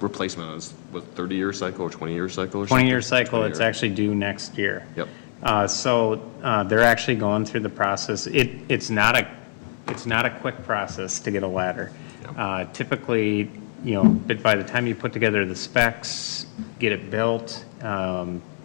replacement. It's what, 30-year cycle or 20-year cycle or something? 20-year cycle, it's actually due next year. Yep. So they're actually going through the process. It's not a quick process to get a ladder. Typically, but by the time you put together the specs, get it built,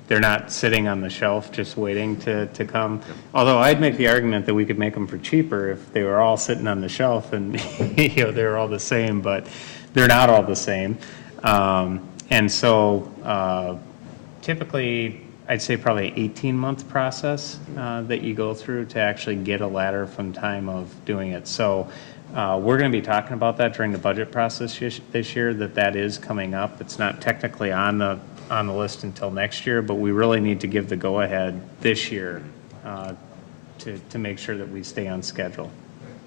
they're not sitting on the shelf just waiting to come. Although I'd make the argument that we could make them for cheaper if they were all sitting on the shelf and they were all the same, but they're not all the same. And so typically, I'd say probably 18-month process that you go through to actually get a ladder from time of doing it. So we're going to be talking about that during the budget process this year, that is coming up. It's not technically on the list until next year, but we really need to give the go-ahead this year to make sure that we stay on schedule.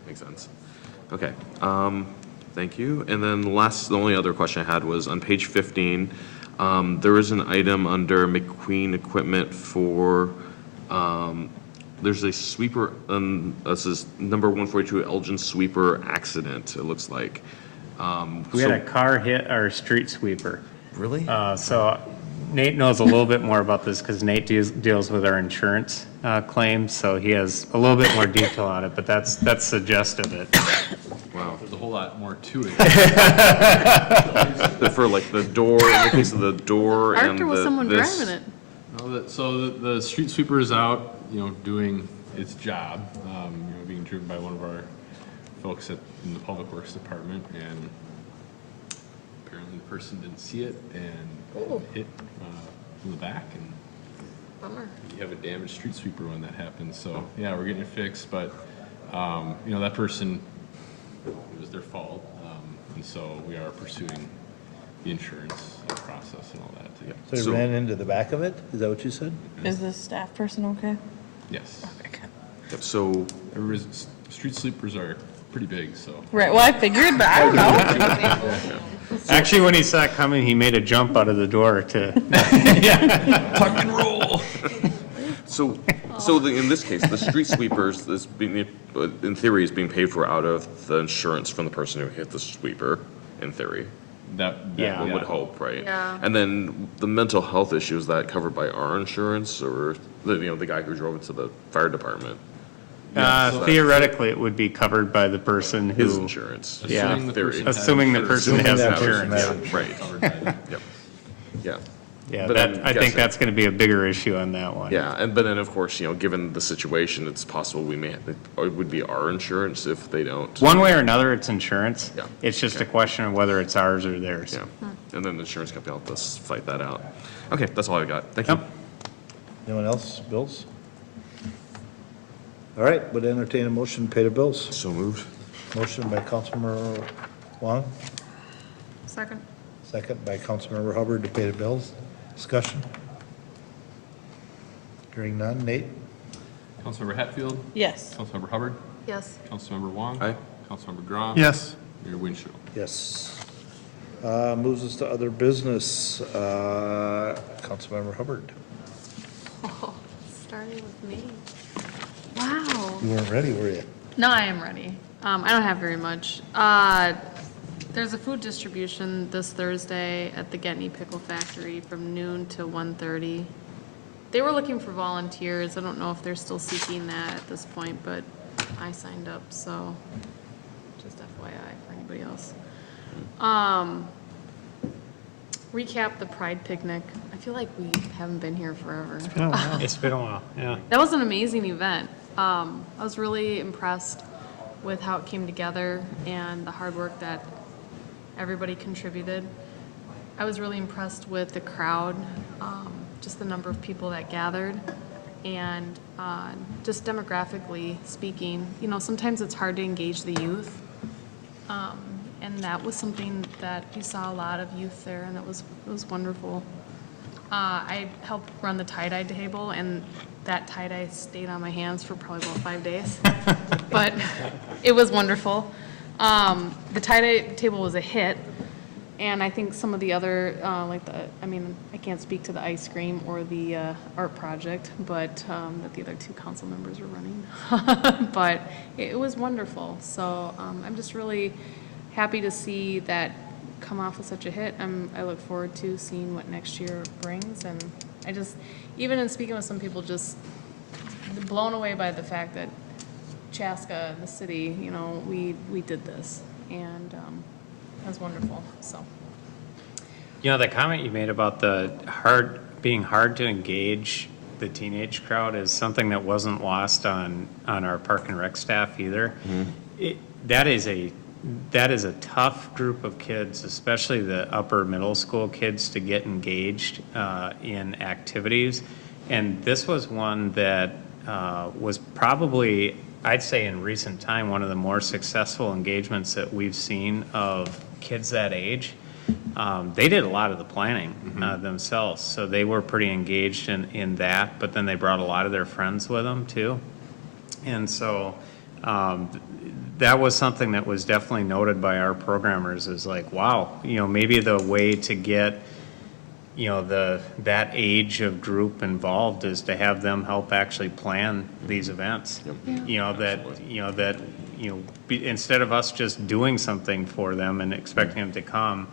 Makes sense. Okay, thank you. And then the only other question I had was on page 15, there is an item under McQueen Equipment for, there's a sweeper, this is number 142, Elgin sweeper accident, it looks like. We had a car hit our street sweeper. Really? So Nate knows a little bit more about this because Nate deals with our insurance claims, so he has a little bit more detail on it, but that's the gist of it. Wow, there's a whole lot more to it. For like the door, in the case of the door and Arthur was someone this. driving it. So the street sweeper is out, doing its job, being driven by one of our folks in the Public Works Department, and apparently the person didn't see it and hit from the back, and Bummer. you have a damaged street sweeper when that happens. So yeah, we're getting it fixed, but that person, it was their fault, and so we are pursuing the insurance process and all that. So he ran into the back of it? Is that what you said? Is the staff person okay? Yes. Yep, so, Street sweepers are pretty big, so. Right, well, I figured, but I don't know. Actually, when he saw it coming, he made a jump out of the door to. Tuck and roll. So in this case, the street sweepers, in theory, is being paid for out of the insurance from the person who hit the sweeper, in theory. Yeah. Would hope, right? Yeah. And then the mental health issue, is that covered by our insurance or the guy who drove into the fire department? Theoretically, it would be covered by the person who. His insurance. Yeah, Assuming the person has assuming the person has that person insurance. has- Right, Covered by them. yep, yeah. Yeah, But I'm I think guessing- that's going to be a bigger issue on that one. Yeah, but then, of course, given the situation, it's possible it would be our insurance if they don't. One way or another, it's insurance. Yeah. It's just a question of whether it's ours or theirs. Yeah, and then the insurance company will help us fight that out. Okay, that's all I got. Thank you. Yep. Anyone else? Bills? All right, would entertain a motion to pay the bills. So moved. Motion by Councilmember Wong, Second. second by Councilmember Hubbard to pay the bills. Discussion? Hearing none. Nate? Councilmember Hatfield, Yes. Councilmember Hubbard, Yes. Councilmember Wong. Aye. Councilmember Graham. Yes. Mayor Winchell. Yes. Moves us to other business. Councilmember Hubbard. Oh, starting with me. Wow. You weren't ready, were you? No, I am ready. I don't have very much. There's a food distribution this Thursday at the Getney Pickle Factory from noon to 1:30. They were looking for volunteers. I don't know if they're still seeking that at this point, but I signed up, so just FYI for anybody else. Recap the Pride Picnic. I feel like we haven't been here forever. It's been a while, yeah. That was an amazing event. I was really impressed with how it came together and the hard work that everybody contributed. I was really impressed with the crowd, just the number of people that gathered, and just demographically speaking, sometimes it's hard to engage the youth And that was something that we saw a lot of youth there, and it was wonderful. I helped run the tie-dye table, and that tie-dye stayed on my hands for probably about 5 days. But it was wonderful. The tie-dye table was a hit, and I think some of the other, I can't speak to the ice cream or the art project, but that the other two council members were running. But it was wonderful. So I'm just really happy to see that come off with such a hit. I look forward to seeing what next year brings, and I just, even in speaking with some people, just blown away by the fact that Chaska, the city, we did this, and it was wonderful, so. The comment you made about being hard to engage the teenage crowd is something that wasn't lost on our Park and Rec staff either. That is a tough group of kids, especially the upper middle school kids, to get engaged in activities. And this was one that was probably, I'd say in recent time, one of the more successful engagements that we've seen of kids that age. They did a lot of the planning themselves, so they were pretty engaged in that, but then they brought a lot of their friends with them too. And so that was something that was definitely noted by our programmers, is like, wow, maybe the way to get that age of group involved is to have them help actually plan these events. Instead of us just doing something for them and expecting them to come,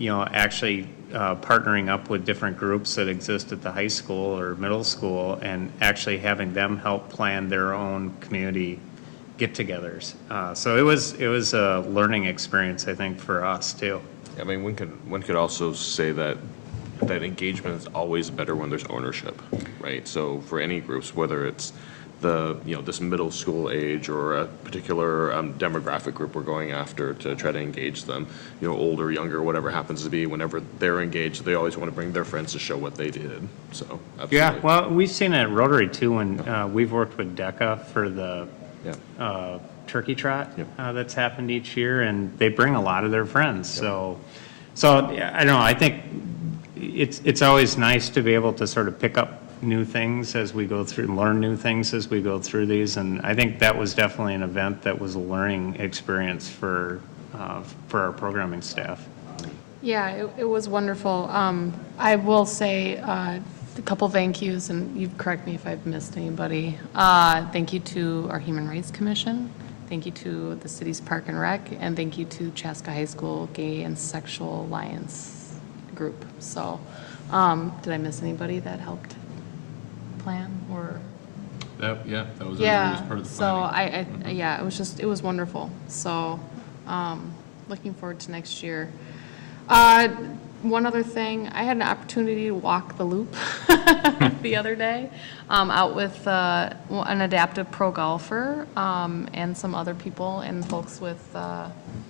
actually partnering up with different groups that exist at the high school or middle school and actually having them help plan their own community get-togethers. So it was a learning experience, I think, for us too. I mean, one could also say that engagement is always better when there's ownership, right? So for any groups, whether it's this middle school age or a particular demographic group we're going after to try to engage them, older, younger, whatever happens to be, whenever they're engaged, they always want to bring their friends to show what they did. So absolutely. Yeah, well, we've seen it at Rotary too, when we've worked with DECA for the turkey trot that's happened each year, and they bring a lot of their friends. So I don't know, I think it's always nice to be able to sort of pick up new things as we go through, learn new things as we go through these, and I think that was definitely an event that was a learning experience for our programming staff. Yeah, it was wonderful. I will say a couple thank yous, and you correct me if I've missed anybody. Thank you to our Human Rights Commission. Thank you to the city's Park and Rec, and thank you to Chaska High School Gay and Sexual Alliance group. So, did I miss anybody that helped plan or? That was part of the planning. It was wonderful. So, looking forward to next year. One other thing, I had an opportunity to walk the loop the other day, out with an adaptive pro golfer and some other people and folks with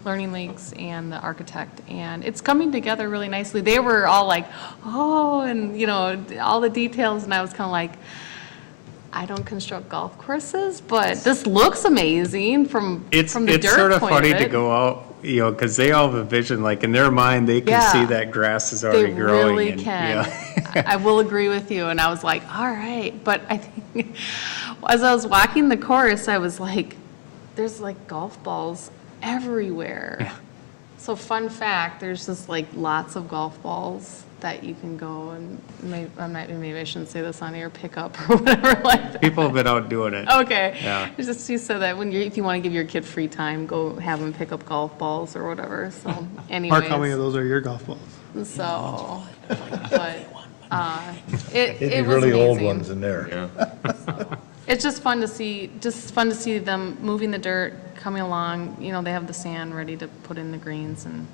Learning Links and the architect, and it's coming together really nicely. They were all like, oh, and all the details, and I was kind of like, I don't construct golf courses, but this looks amazing from the dirt point of it. It's sort of funny to go out, because they all have a vision, like in their mind, they can see that grass is already growing. They really can. I will agree with you, and I was like, all right, but I think as I was walking the course, I was like, there's like golf balls everywhere. Yeah. So fun fact, there's just like lots of golf balls that you can go and maybe I shouldn't say this on air, pick up or whatever like that. People have been out doing it. Okay. Yeah. It's just so that if you want to give your kid free time, go have them pick up golf balls or whatever. So anyways. Mark, how many of those are your golf balls? So, but it Any was really old amazing. ones in there. Yeah. So, it's just fun to see them moving the dirt, coming along. They have the sand ready to put in the greens, and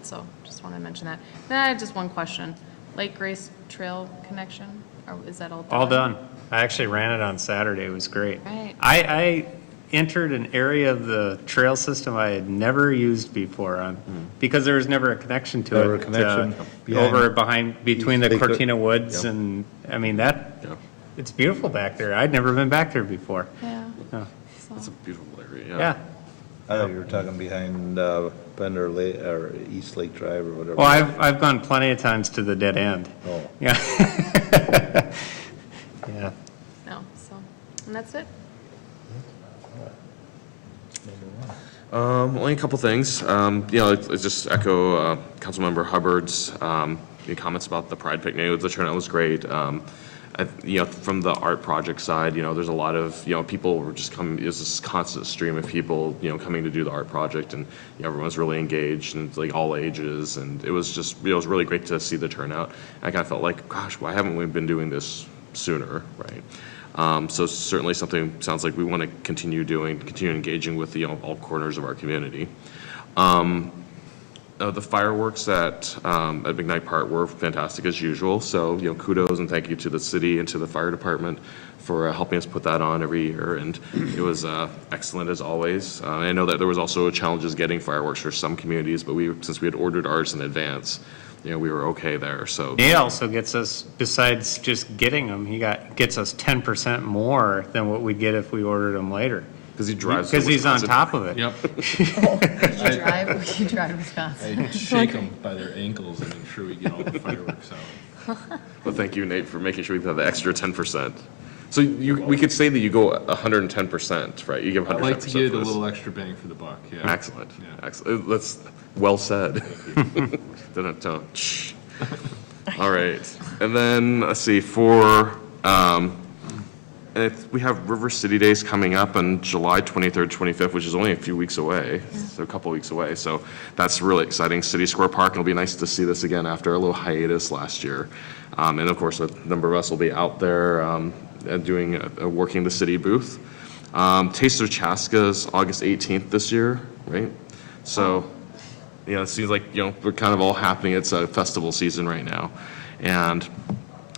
so just wanted to mention that. Then I had just one question: Lake Grace Trail connection, or is that all done? All done. I actually ran it on Saturday. It was great. Right. I entered an area of the trail system I had never used before because there was never a connection to Never it. a connection Between the They could- Cortina Woods, Yep. and I mean it's beautiful back there. I'd never been back there before. Yeah. Oh, So. It's a beautiful area. yeah. I thought you were talking behind Bender Lake, or East Lake Drive or whatever. Well, I've gone plenty of times to the dead end. Oh. Yeah. Yeah. No, so, and that's it. Only a couple things. Let's just echo Councilmember Hubbard's comments about the Pride picnic. The turnout was great. From the art project side, there's a lot of, people were just coming, there's this constant stream of people, coming to do the art project, and everyone's really engaged, and like all ages, and it was just, it was really great to see the turnout. I kind of felt like, gosh, why haven't we been doing this sooner, right? So certainly something sounds like we want to continue engaging with all corners of our community. The fireworks at McKnight Park were fantastic as usual. So kudos and thank you to the city and to the fire department for helping us put that on every year, and it was excellent as always. I know that there was also challenges getting fireworks for some communities, but since we had ordered ours in advance, we were okay there. So He also gets us, besides just getting them, gets us 10% more than what we'd get if we ordered them later. because he drives. Because he's on top of it. Yep. You drive Wisconsin. I shake them by their ankles and make sure we get all the fireworks out. Well, thank you, Nate, for making sure we have the extra 10%. So we could say that you go 110%, right? You give 110%. I'd like to for get a this. little extra bang for the buck, yeah. Excellent. Yeah. Excellent. That's well said. Dun-dun-dun. Shh. All right. And then, let's see, we have River City Days coming up on July 23rd, 25th, which is only a few weeks away, so a couple weeks away. So that's really exciting. City Square Park, it'll be nice to see this again after a little hiatus last year. And of course, a number of us will be out there doing a Working the City booth. Taste of Chaska is August 18th this year, right? So, it seems like, we're kind of all happening. It's a festival season right now. And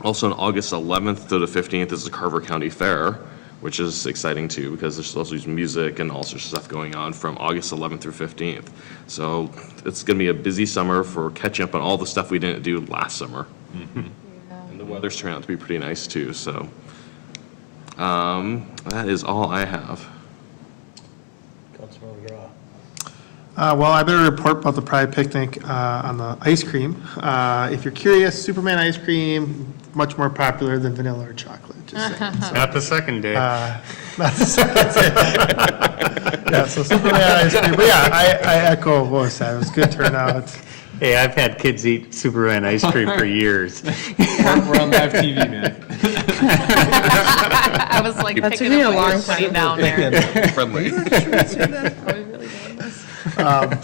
also on August 11th to the 15th is the Carver County Fair, which is exciting too, because there's also music and all sorts of stuff going on from August 11th through 15th. So it's going to be a busy summer for catching up on all the stuff we didn't do last summer. Mm-hmm. And the weather's turned out to be pretty nice too, so that is all I have. Councilmember Graw. Well, I better report about the Pride Picnic on the ice cream. If you're curious, Superman ice cream, much more popular than vanilla or chocolate, just saying. So, Not the second day. not the second day. Yeah, so Superman ice cream. But yeah, I echo what was said. It was good turnout. Hey, I've had kids eat Superman ice cream for years. We're on live TV, man. I was like That took picking me up a what long you're putting down there. Friendly. Are we really doing this?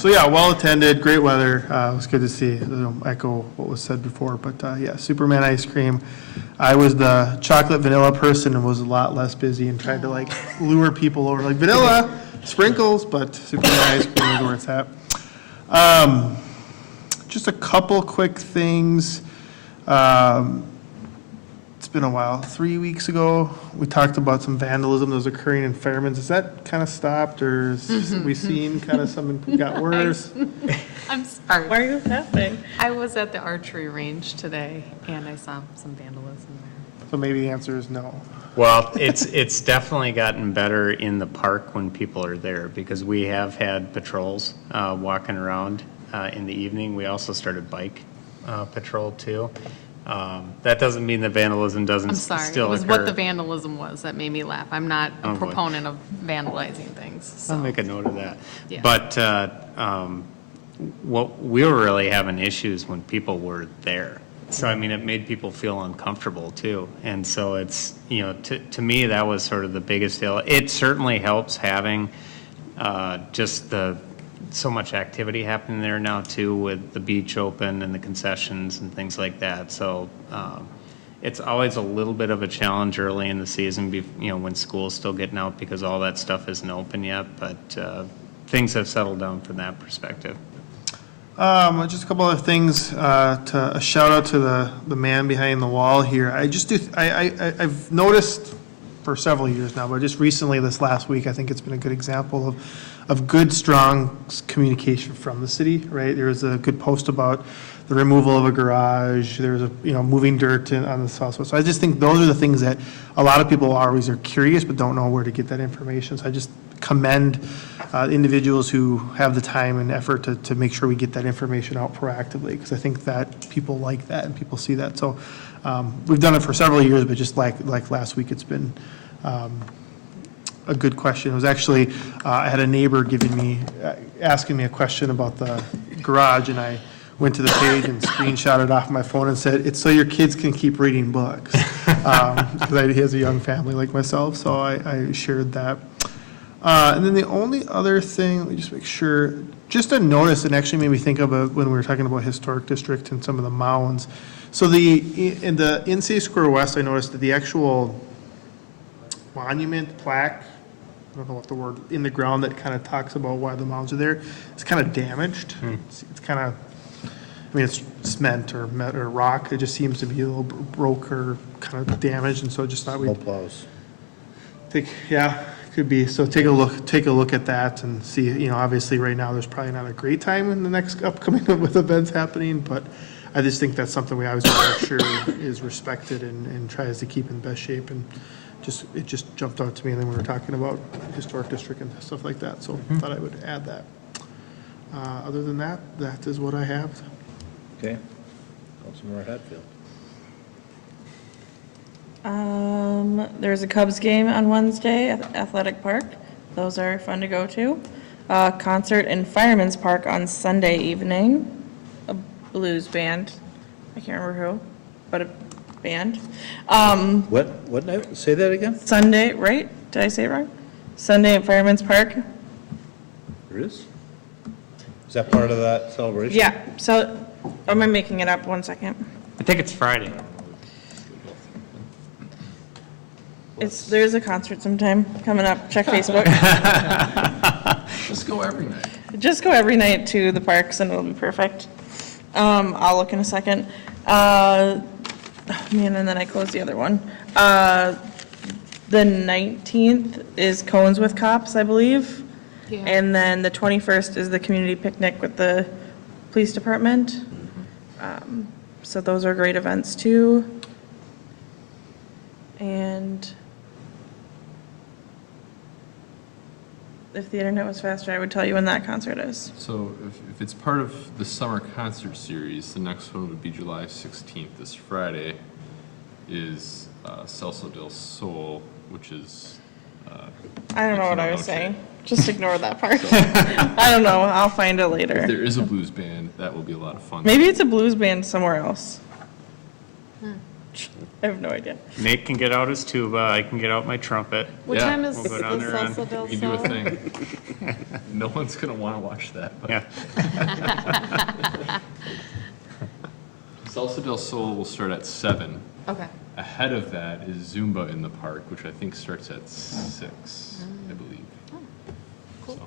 So yeah, well attended, great weather. It was good to see. Echo what was said before, but yeah, Superman ice cream. I was the chocolate vanilla person and was a lot less busy and tried to lure people over vanilla sprinkles, but Superman ice cream is where it's at. Just a couple quick things. It's been a while. 3 weeks ago, we talked about some vandalism that was occurring in Fairman's. Is that kind of stopped, or have we seen kind of something got worse? I'm sorry. Why are you laughing? I was at the archery range today, and I saw some vandalism there. So maybe the answer is no. Well, it's definitely gotten better in the park when people are there, because we have had patrols walking around in the evening. We also started bike patrol too. That doesn't mean that vandalism doesn't I'm still sorry. occur. It was what the vandalism was that made me laugh. I'm not a Oh, boy. proponent of vandalizing things, so. I'll make a note of that. Yeah. But what we were really having issues when people were there. So, I mean, it made people feel uncomfortable too. And so it's, to me, that was sort of the biggest deal. It certainly helps having just so much activity happening there now too, with the beach open and the concessions and things like that. So it's always a little bit of a challenge early in the season, when school's still getting out, because all that stuff isn't open yet. But things have settled down from that perspective. Just a couple other things. A shout out to the man behind the wall here. I've noticed for several years now, but just recently, this last week, I think it's been a good example of good, strong communication from the city, right? There was a good post about the removal of a garage. There was moving dirt on the south side. So I just think those are the things that a lot of people always are curious but don't know where to get that information. So I just commend individuals who have the time and effort to make sure we get that information out proactively, because I think that people like that and people see that. So we've done it for several years, but just like last week, it's been a good question. It was actually, I had a neighbor asking me a question about the garage, and I went to the page and screenshotted off my phone and said, it's so your kids can keep reading books. Because he has a young family like myself, so I shared that. And then the only other thing, let me just make sure, just a notice, and actually made me think of when we were talking about historic district and some of the mounds. So in the NC Square West, I noticed that the actual monument plaque, I don't know what the word, in the ground that kind of talks about why the mounds are there, it's kind of damaged. It's kind of, I mean, it's cement or rock. It just seems to be a little broke or kind of damaged, and so I just thought we'd Snowplows. yeah, could be. So take a look at that and see, obviously right now there's probably not a great time in the next upcoming with events happening, but I just think that's something we always want to make sure is respected and tries to keep in best shape. And it just jumped out to me, and then we were talking about historic district and stuff like that, so thought I would add that. Other than that, that is what I have. Okay. Councilmember Hatfield. There's a Cubs game on Wednesday at Athletic Park. Those are fun to go to. Concert in Fireman's Park on Sunday evening. A blues band. I can't remember who, but a band. What night? Say that again? Sunday, right? Did I say it wrong? Sunday at Fireman's Park. There is? Is that part of that celebration? Yeah, so, or am I making it up? 1 second. I think it's Friday. There's a concert sometime coming up. Check Facebook. Just go every night. Just go every night to the parks and it'll be perfect. I'll look in a second. Oh man, and then I closed the other one. The 19th is Cones with Cops, I believe. Yeah. And then the 21st is the community picnic with the police department. So those are great events too. And if the internet was faster, I would tell you when that concert is. So if it's part of the summer concert series, the next one would be July 16th. This Friday is Salsa del Sol, which is... I don't know what I was Noche. saying. Just ignore that part. I don't know. I'll find it later. If there is a blues band, that will be a lot of fun. Maybe it's a blues band somewhere else. I have no idea. Nate can get out his tuba, I can get out my trumpet. What Yeah. time is We'll the go down there on- Salsa del We can do a Sol? thing. No one's going to want to watch that. But Yeah. Salsa del Sol will start at 7. Okay. Ahead of that is Zumba in the park, which I think starts at 6, I believe. Cool. So,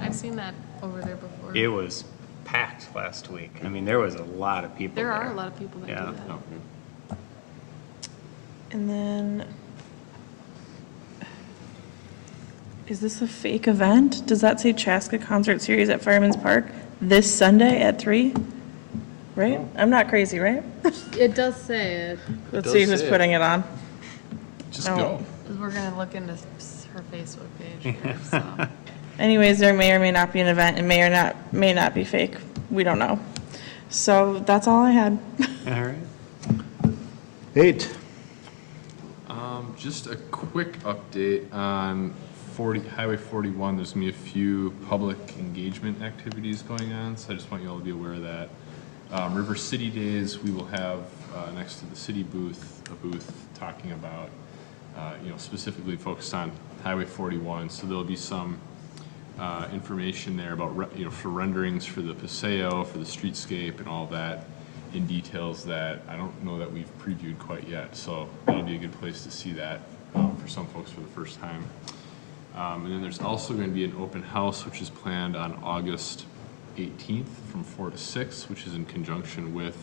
I've seen that over there before. It was packed last week. I mean, there was a lot of people there. There are a lot of people that Yeah. do that. no. And then, is this a fake event? Does that say Chaska Concert Series at Fireman's Park this Sunday at 3? Right? I'm not crazy, right? It does say it. Let's does see who's say it. putting it on. Just No. go. We're gonna look into her Facebook page here, so. Anyways, there may or may not be an event and may not be fake. We don't know. So that's all I had. All right. 8. Just a quick update on Highway 41. There's going to be a few public engagement activities going on, so I just want you all to be aware of that. River City Days, we will have next to the city booth, a booth talking about, specifically focused on Highway 41. So there'll be some information there about, for renderings for the Paseo, for the streetscape and all that, in details that I don't know that we've previewed quite yet. So that'll be a good place to see that for some folks for the first time. And then there's also going to be an open house, which is planned on August 18th from 4 to 6, which is in conjunction with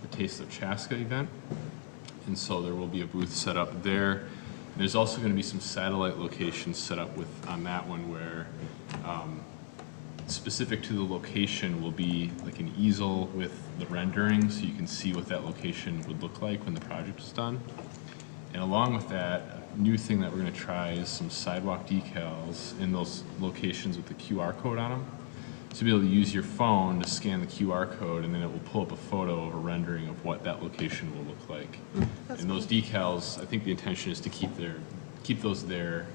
the Taste of Chaska event. And so there will be a booth set up there. And there's also going to be some satellite locations set up on that one where specific to the location will be like an easel with the rendering, so you can see what that location would look like when the project is done. And along with that, new thing that we're gonna try is some sidewalk decals in those locations with the QR code on them. So be able to use your phone to scan the QR code, and then it will pull up a photo of a rendering of what that location will look like. And those decals, I think the intention is to keep those there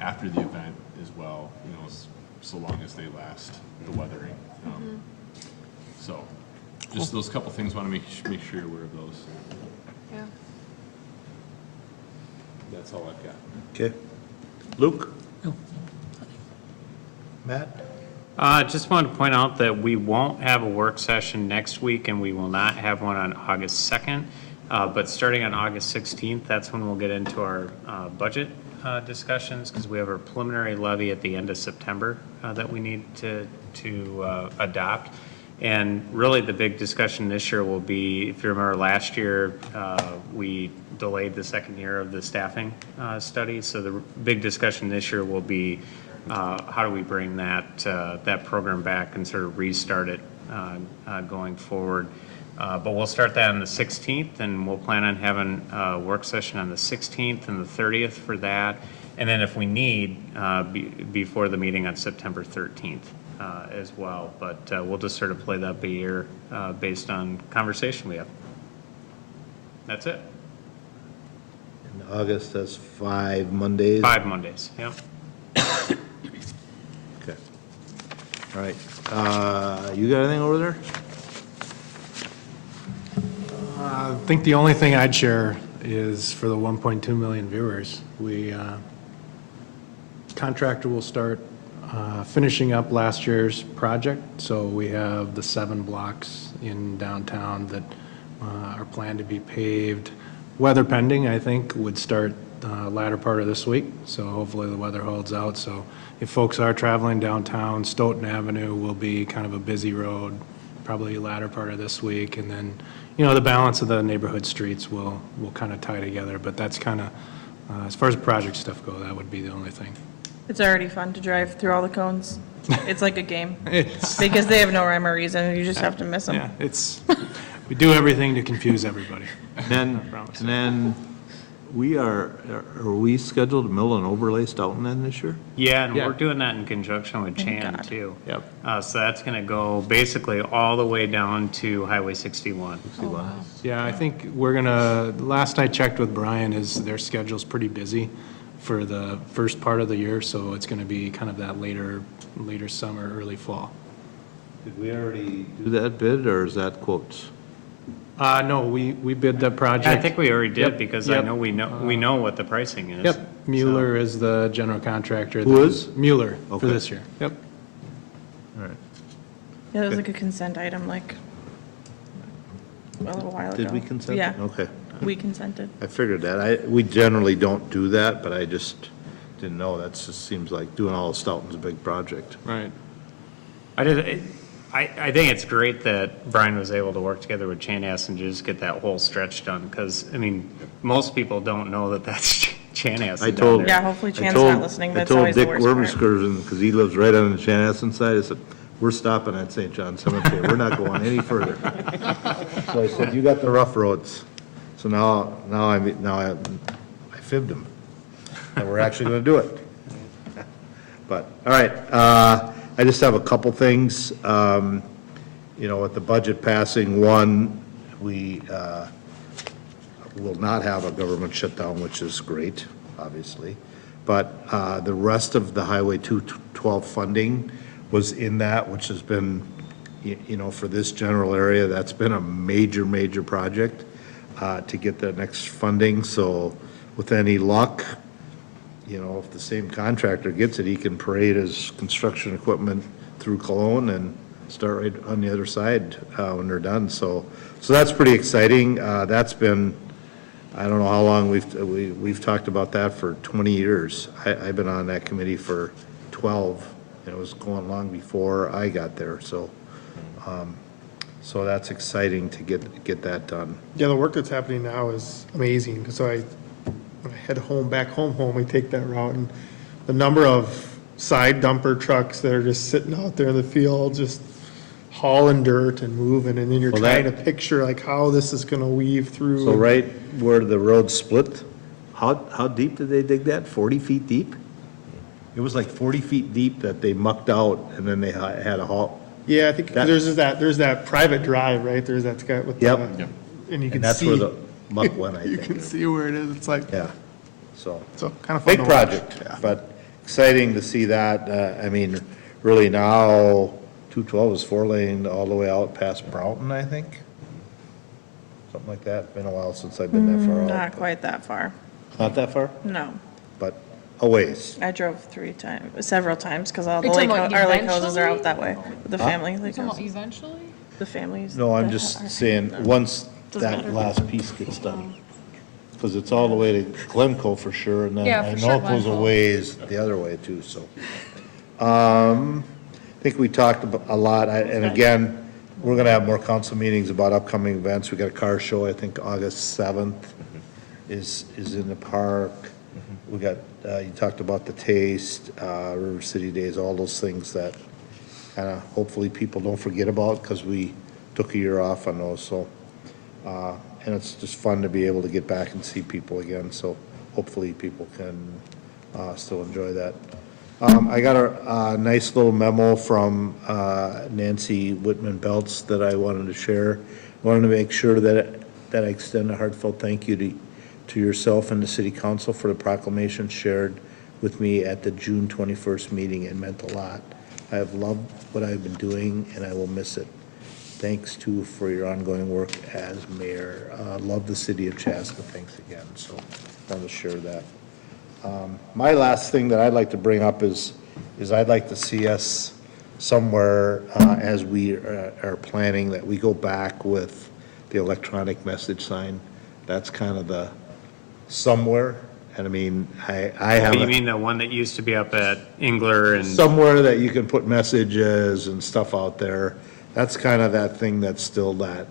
after the event as well, you know, so long as they last the weathering. So, just those couple things, want to make sure you're aware of those. Yeah. That's all I've got. Okay. Luke? Matt? Just wanted to point out that we won't have a work session next week, and we will not have one on August 2nd. But starting on August 16th, that's when we'll get into our budget discussions, because we have our preliminary levy at the end of September that we need to adopt. And really, the big discussion this year will be, if you remember last year, we delayed the second year of the staffing study. So the big discussion this year will be how do we bring that program back and sort of restart it going forward. But we'll start that on the 16th, and we'll plan on having a work session on the 16th and the 30th for that. And then if we need, before the meeting on September 13th as well. But we'll just sort of play that by ear based on conversation we have. That's it. In August, that's 5 Mondays? 5 Mondays, yep. Okay. All right. You got anything over there? I think the only thing I'd share is for the 1.2 million viewers, contractor will start finishing up last year's project. So we have the 7 blocks in downtown that are planned to be paved. Weather pending, I think, would start latter part of this week. So hopefully the weather holds out. So if folks are traveling downtown, Stoughton Avenue will be kind of a busy road, probably latter part of this week. And then, you know, the balance of the neighborhood streets will kind of tie together. But that's kind of, as far as project stuff go, that would be the only thing. It's already fun to drive through all the cones. It's like a game. It's, Because they have no rhyme or reason, you just have to miss them. yeah, we do everything to confuse everybody. And then are we scheduled to mill and overlay Stoughton then this year? Yeah, and Yeah. we're doing that in conjunction with Chan God. too. Yep. So that's going to go basically all the way down to Highway 61. Yeah, I think last I checked with Brian, is their schedule's pretty busy for the first part of the year, so it's gonna be kind of that later summer, early fall. Did we already do that bid, or is that quotes? No, we bid that project. I think we already did, Yep, because yep. I know we know what the pricing is. Yep, Mueller is the general contractor. Who is? Mueller for Okay. this year. Yep. All right. Yeah, it was like a consent item, like, a little while ago. Did we consent? Yeah, Okay. we consented. I figured that. We generally don't do that, but I just didn't know. That just seems like doing all of Stoughton's a big project. Right. I think it's great that Brian was able to work together with Chanas and just get that whole stretch done, because, I mean, most people don't know that that's Chanas I down told. there. Yeah, hopefully Chan's not listening, that's always the worst I part. told Dick Wormskirchen, because he lives right on the Chanhassen side, I said, we're stopping at St. John Cemetery. We're not going any further. So I said, you got the rough roads. So now I fibbed him. And we're actually going to do it. But, all right, I just have a couple things. You know, with the budget passing, one, we will not have a government shutdown, which is great, obviously. But the rest of the Highway 212 funding was in that, which has been, you know, for this general area, that's been a major, major project to get the next funding. So with any luck, you know, if the same contractor gets it, he can parade his construction equipment through Cologne and start right on the other side when they're done. So that's pretty exciting. That's been, I don't know how long we've talked about that for 20 years. I've been on that committee for 12. It was going long before I got there. So that's exciting to get that done. Yeah, the work that's happening now is amazing, because when I head back home, we take that route, and the number of side dumper trucks that are just sitting out there in the field, just hauling dirt and moving, and then you're Well, trying to picture like how this is gonna weave through. So right where the road split, how deep did they dig that? 40 feet deep? It was like 40 feet deep that they mucked out, and then they had a haul. Yeah, I think That- there's that private drive, right? There's that guy with the, Yep. and you can And that's where see, the muck went, I you can think. see where it is. It's like, Yeah, so. so kind of fun Big to watch. project, Yeah. but exciting to see that. I mean, really now, 212 is 4-lane all the way out past Broughton, I think. Something like that. Been a while since I've been that far out. Not quite that far. Not that far, No. but a ways. I drove several times, because all the Are you lake, talking about our lake houses are eventually? out that way, with the family lake Talking about houses, eventually? the families. No, I'm that just are- saying, once Doesn't that matter. last piece gets done. Because it's all the way to Glencoe for sure, and then Yeah, I for know sure, it goes a Glencoe. ways the other way too, so. I think we talked about a lot, and again, we're gonna have more council meetings about upcoming events. We got a car show, I think August 7th is in the park. We got, you talked about the Taste, River City Days, all those things that kind of hopefully people don't forget about, because we took a year off on those, so. And it's just fun to be able to get back and see people again, so hopefully people can still enjoy that. I got a nice little memo from Nancy Whitman-Belts that I wanted to share. I wanted to make sure that I extend a heartfelt thank you to yourself and the city council for the proclamation shared with me at the June 21st meeting. It meant a lot. I have loved what I've been doing, and I will miss it. Thanks, too, for your ongoing work as mayor. Love the city of Chaska. Thanks again. So I want to share that. My last thing that I'd like to bring up is I'd like to see us somewhere as we are planning that we go back with the electronic message sign. That's kind of the somewhere. And I mean, I have. You mean the one that used to be up at Engler and? Somewhere that you can put messages and stuff out there. That's kind of that thing that's still that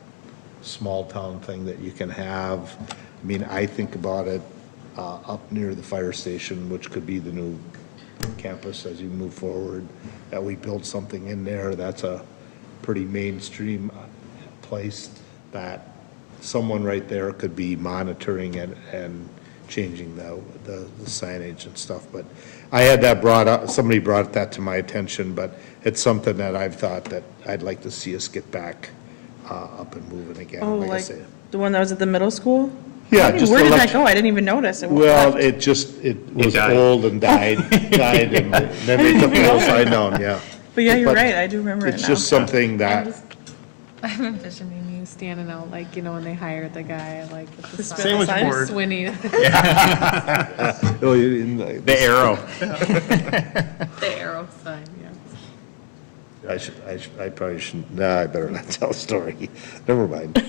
small town thing that you can have. I mean, I think about it up near the fire station, which could be the new campus as you move forward, that we build something in there. That's a pretty mainstream place that someone right there could be monitoring and changing the signage and stuff. But I had that brought up, somebody brought that to my attention, but it's something that I've thought that I'd like to see us get back up and moving again. Oh, I like said. the one that was at the middle school? Yeah, Where just did that elect- go? I didn't even notice. It Well, left. it was died. old and died, and then they took the whole sign down, yeah. But yeah, you're but right. I do remember it now. It's just something that, I'm envisioning you standing out, like, when they hired the guy, like, with the sign. Sandwich sign? board. Swinny, oh, The arrow. the arrow sign, yeah. I probably shouldn't, nah, I better not tell a story. Never mind.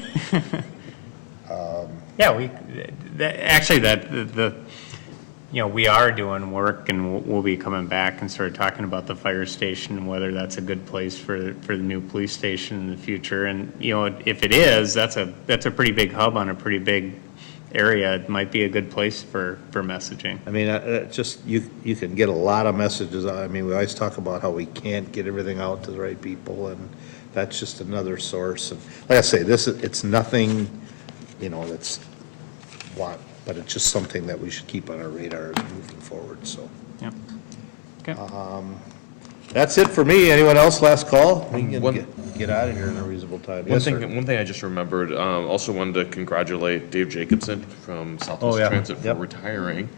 Yeah, we are doing work, and we'll be coming back and sort of talking about the fire station, and whether that's a good place for the new police station in the future. And, if it is, that's a pretty big hub on a pretty big area. It might be a good place for messaging. I mean, just, you can get a lot of messages. I mean, we always talk about how we can't get everything out to the right people, and that's just another source. And like I say, it's nothing, that's but it's just something that we should keep on our radar moving forward, so. Yeah. Okay. That's it for me. Anyone else? Last call? We can One- get out of here in a reasonable time. One Yes, sir. thing I just remembered, also wanted to congratulate Dave Jacobson from Southwest yeah. Transit for Yep. retiring.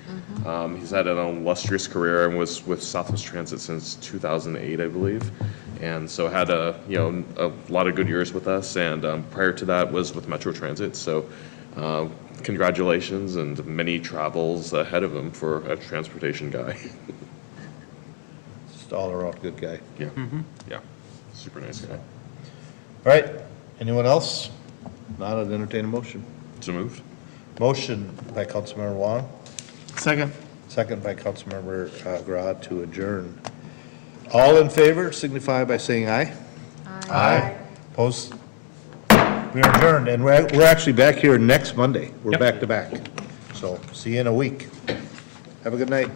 He's had an illustrious career and was with Southwest Transit since 2008, I believe. And so had a lot of good years with us, and prior to that was with Metro Transit. So congratulations, and many travels ahead of him for a transportation guy. Just all around good guy. Yeah, yeah, super nice guy. All right. Anyone else? Not, I'd entertain a motion. So moved. Motion by Councilmember Wong, Second. second by Councilmember Grad to adjourn. All in favor signify by saying aye. Aye. Opposed? We are adjourned, and we're actually back here next Monday. We're back to back. So see you in a week. Have a good night.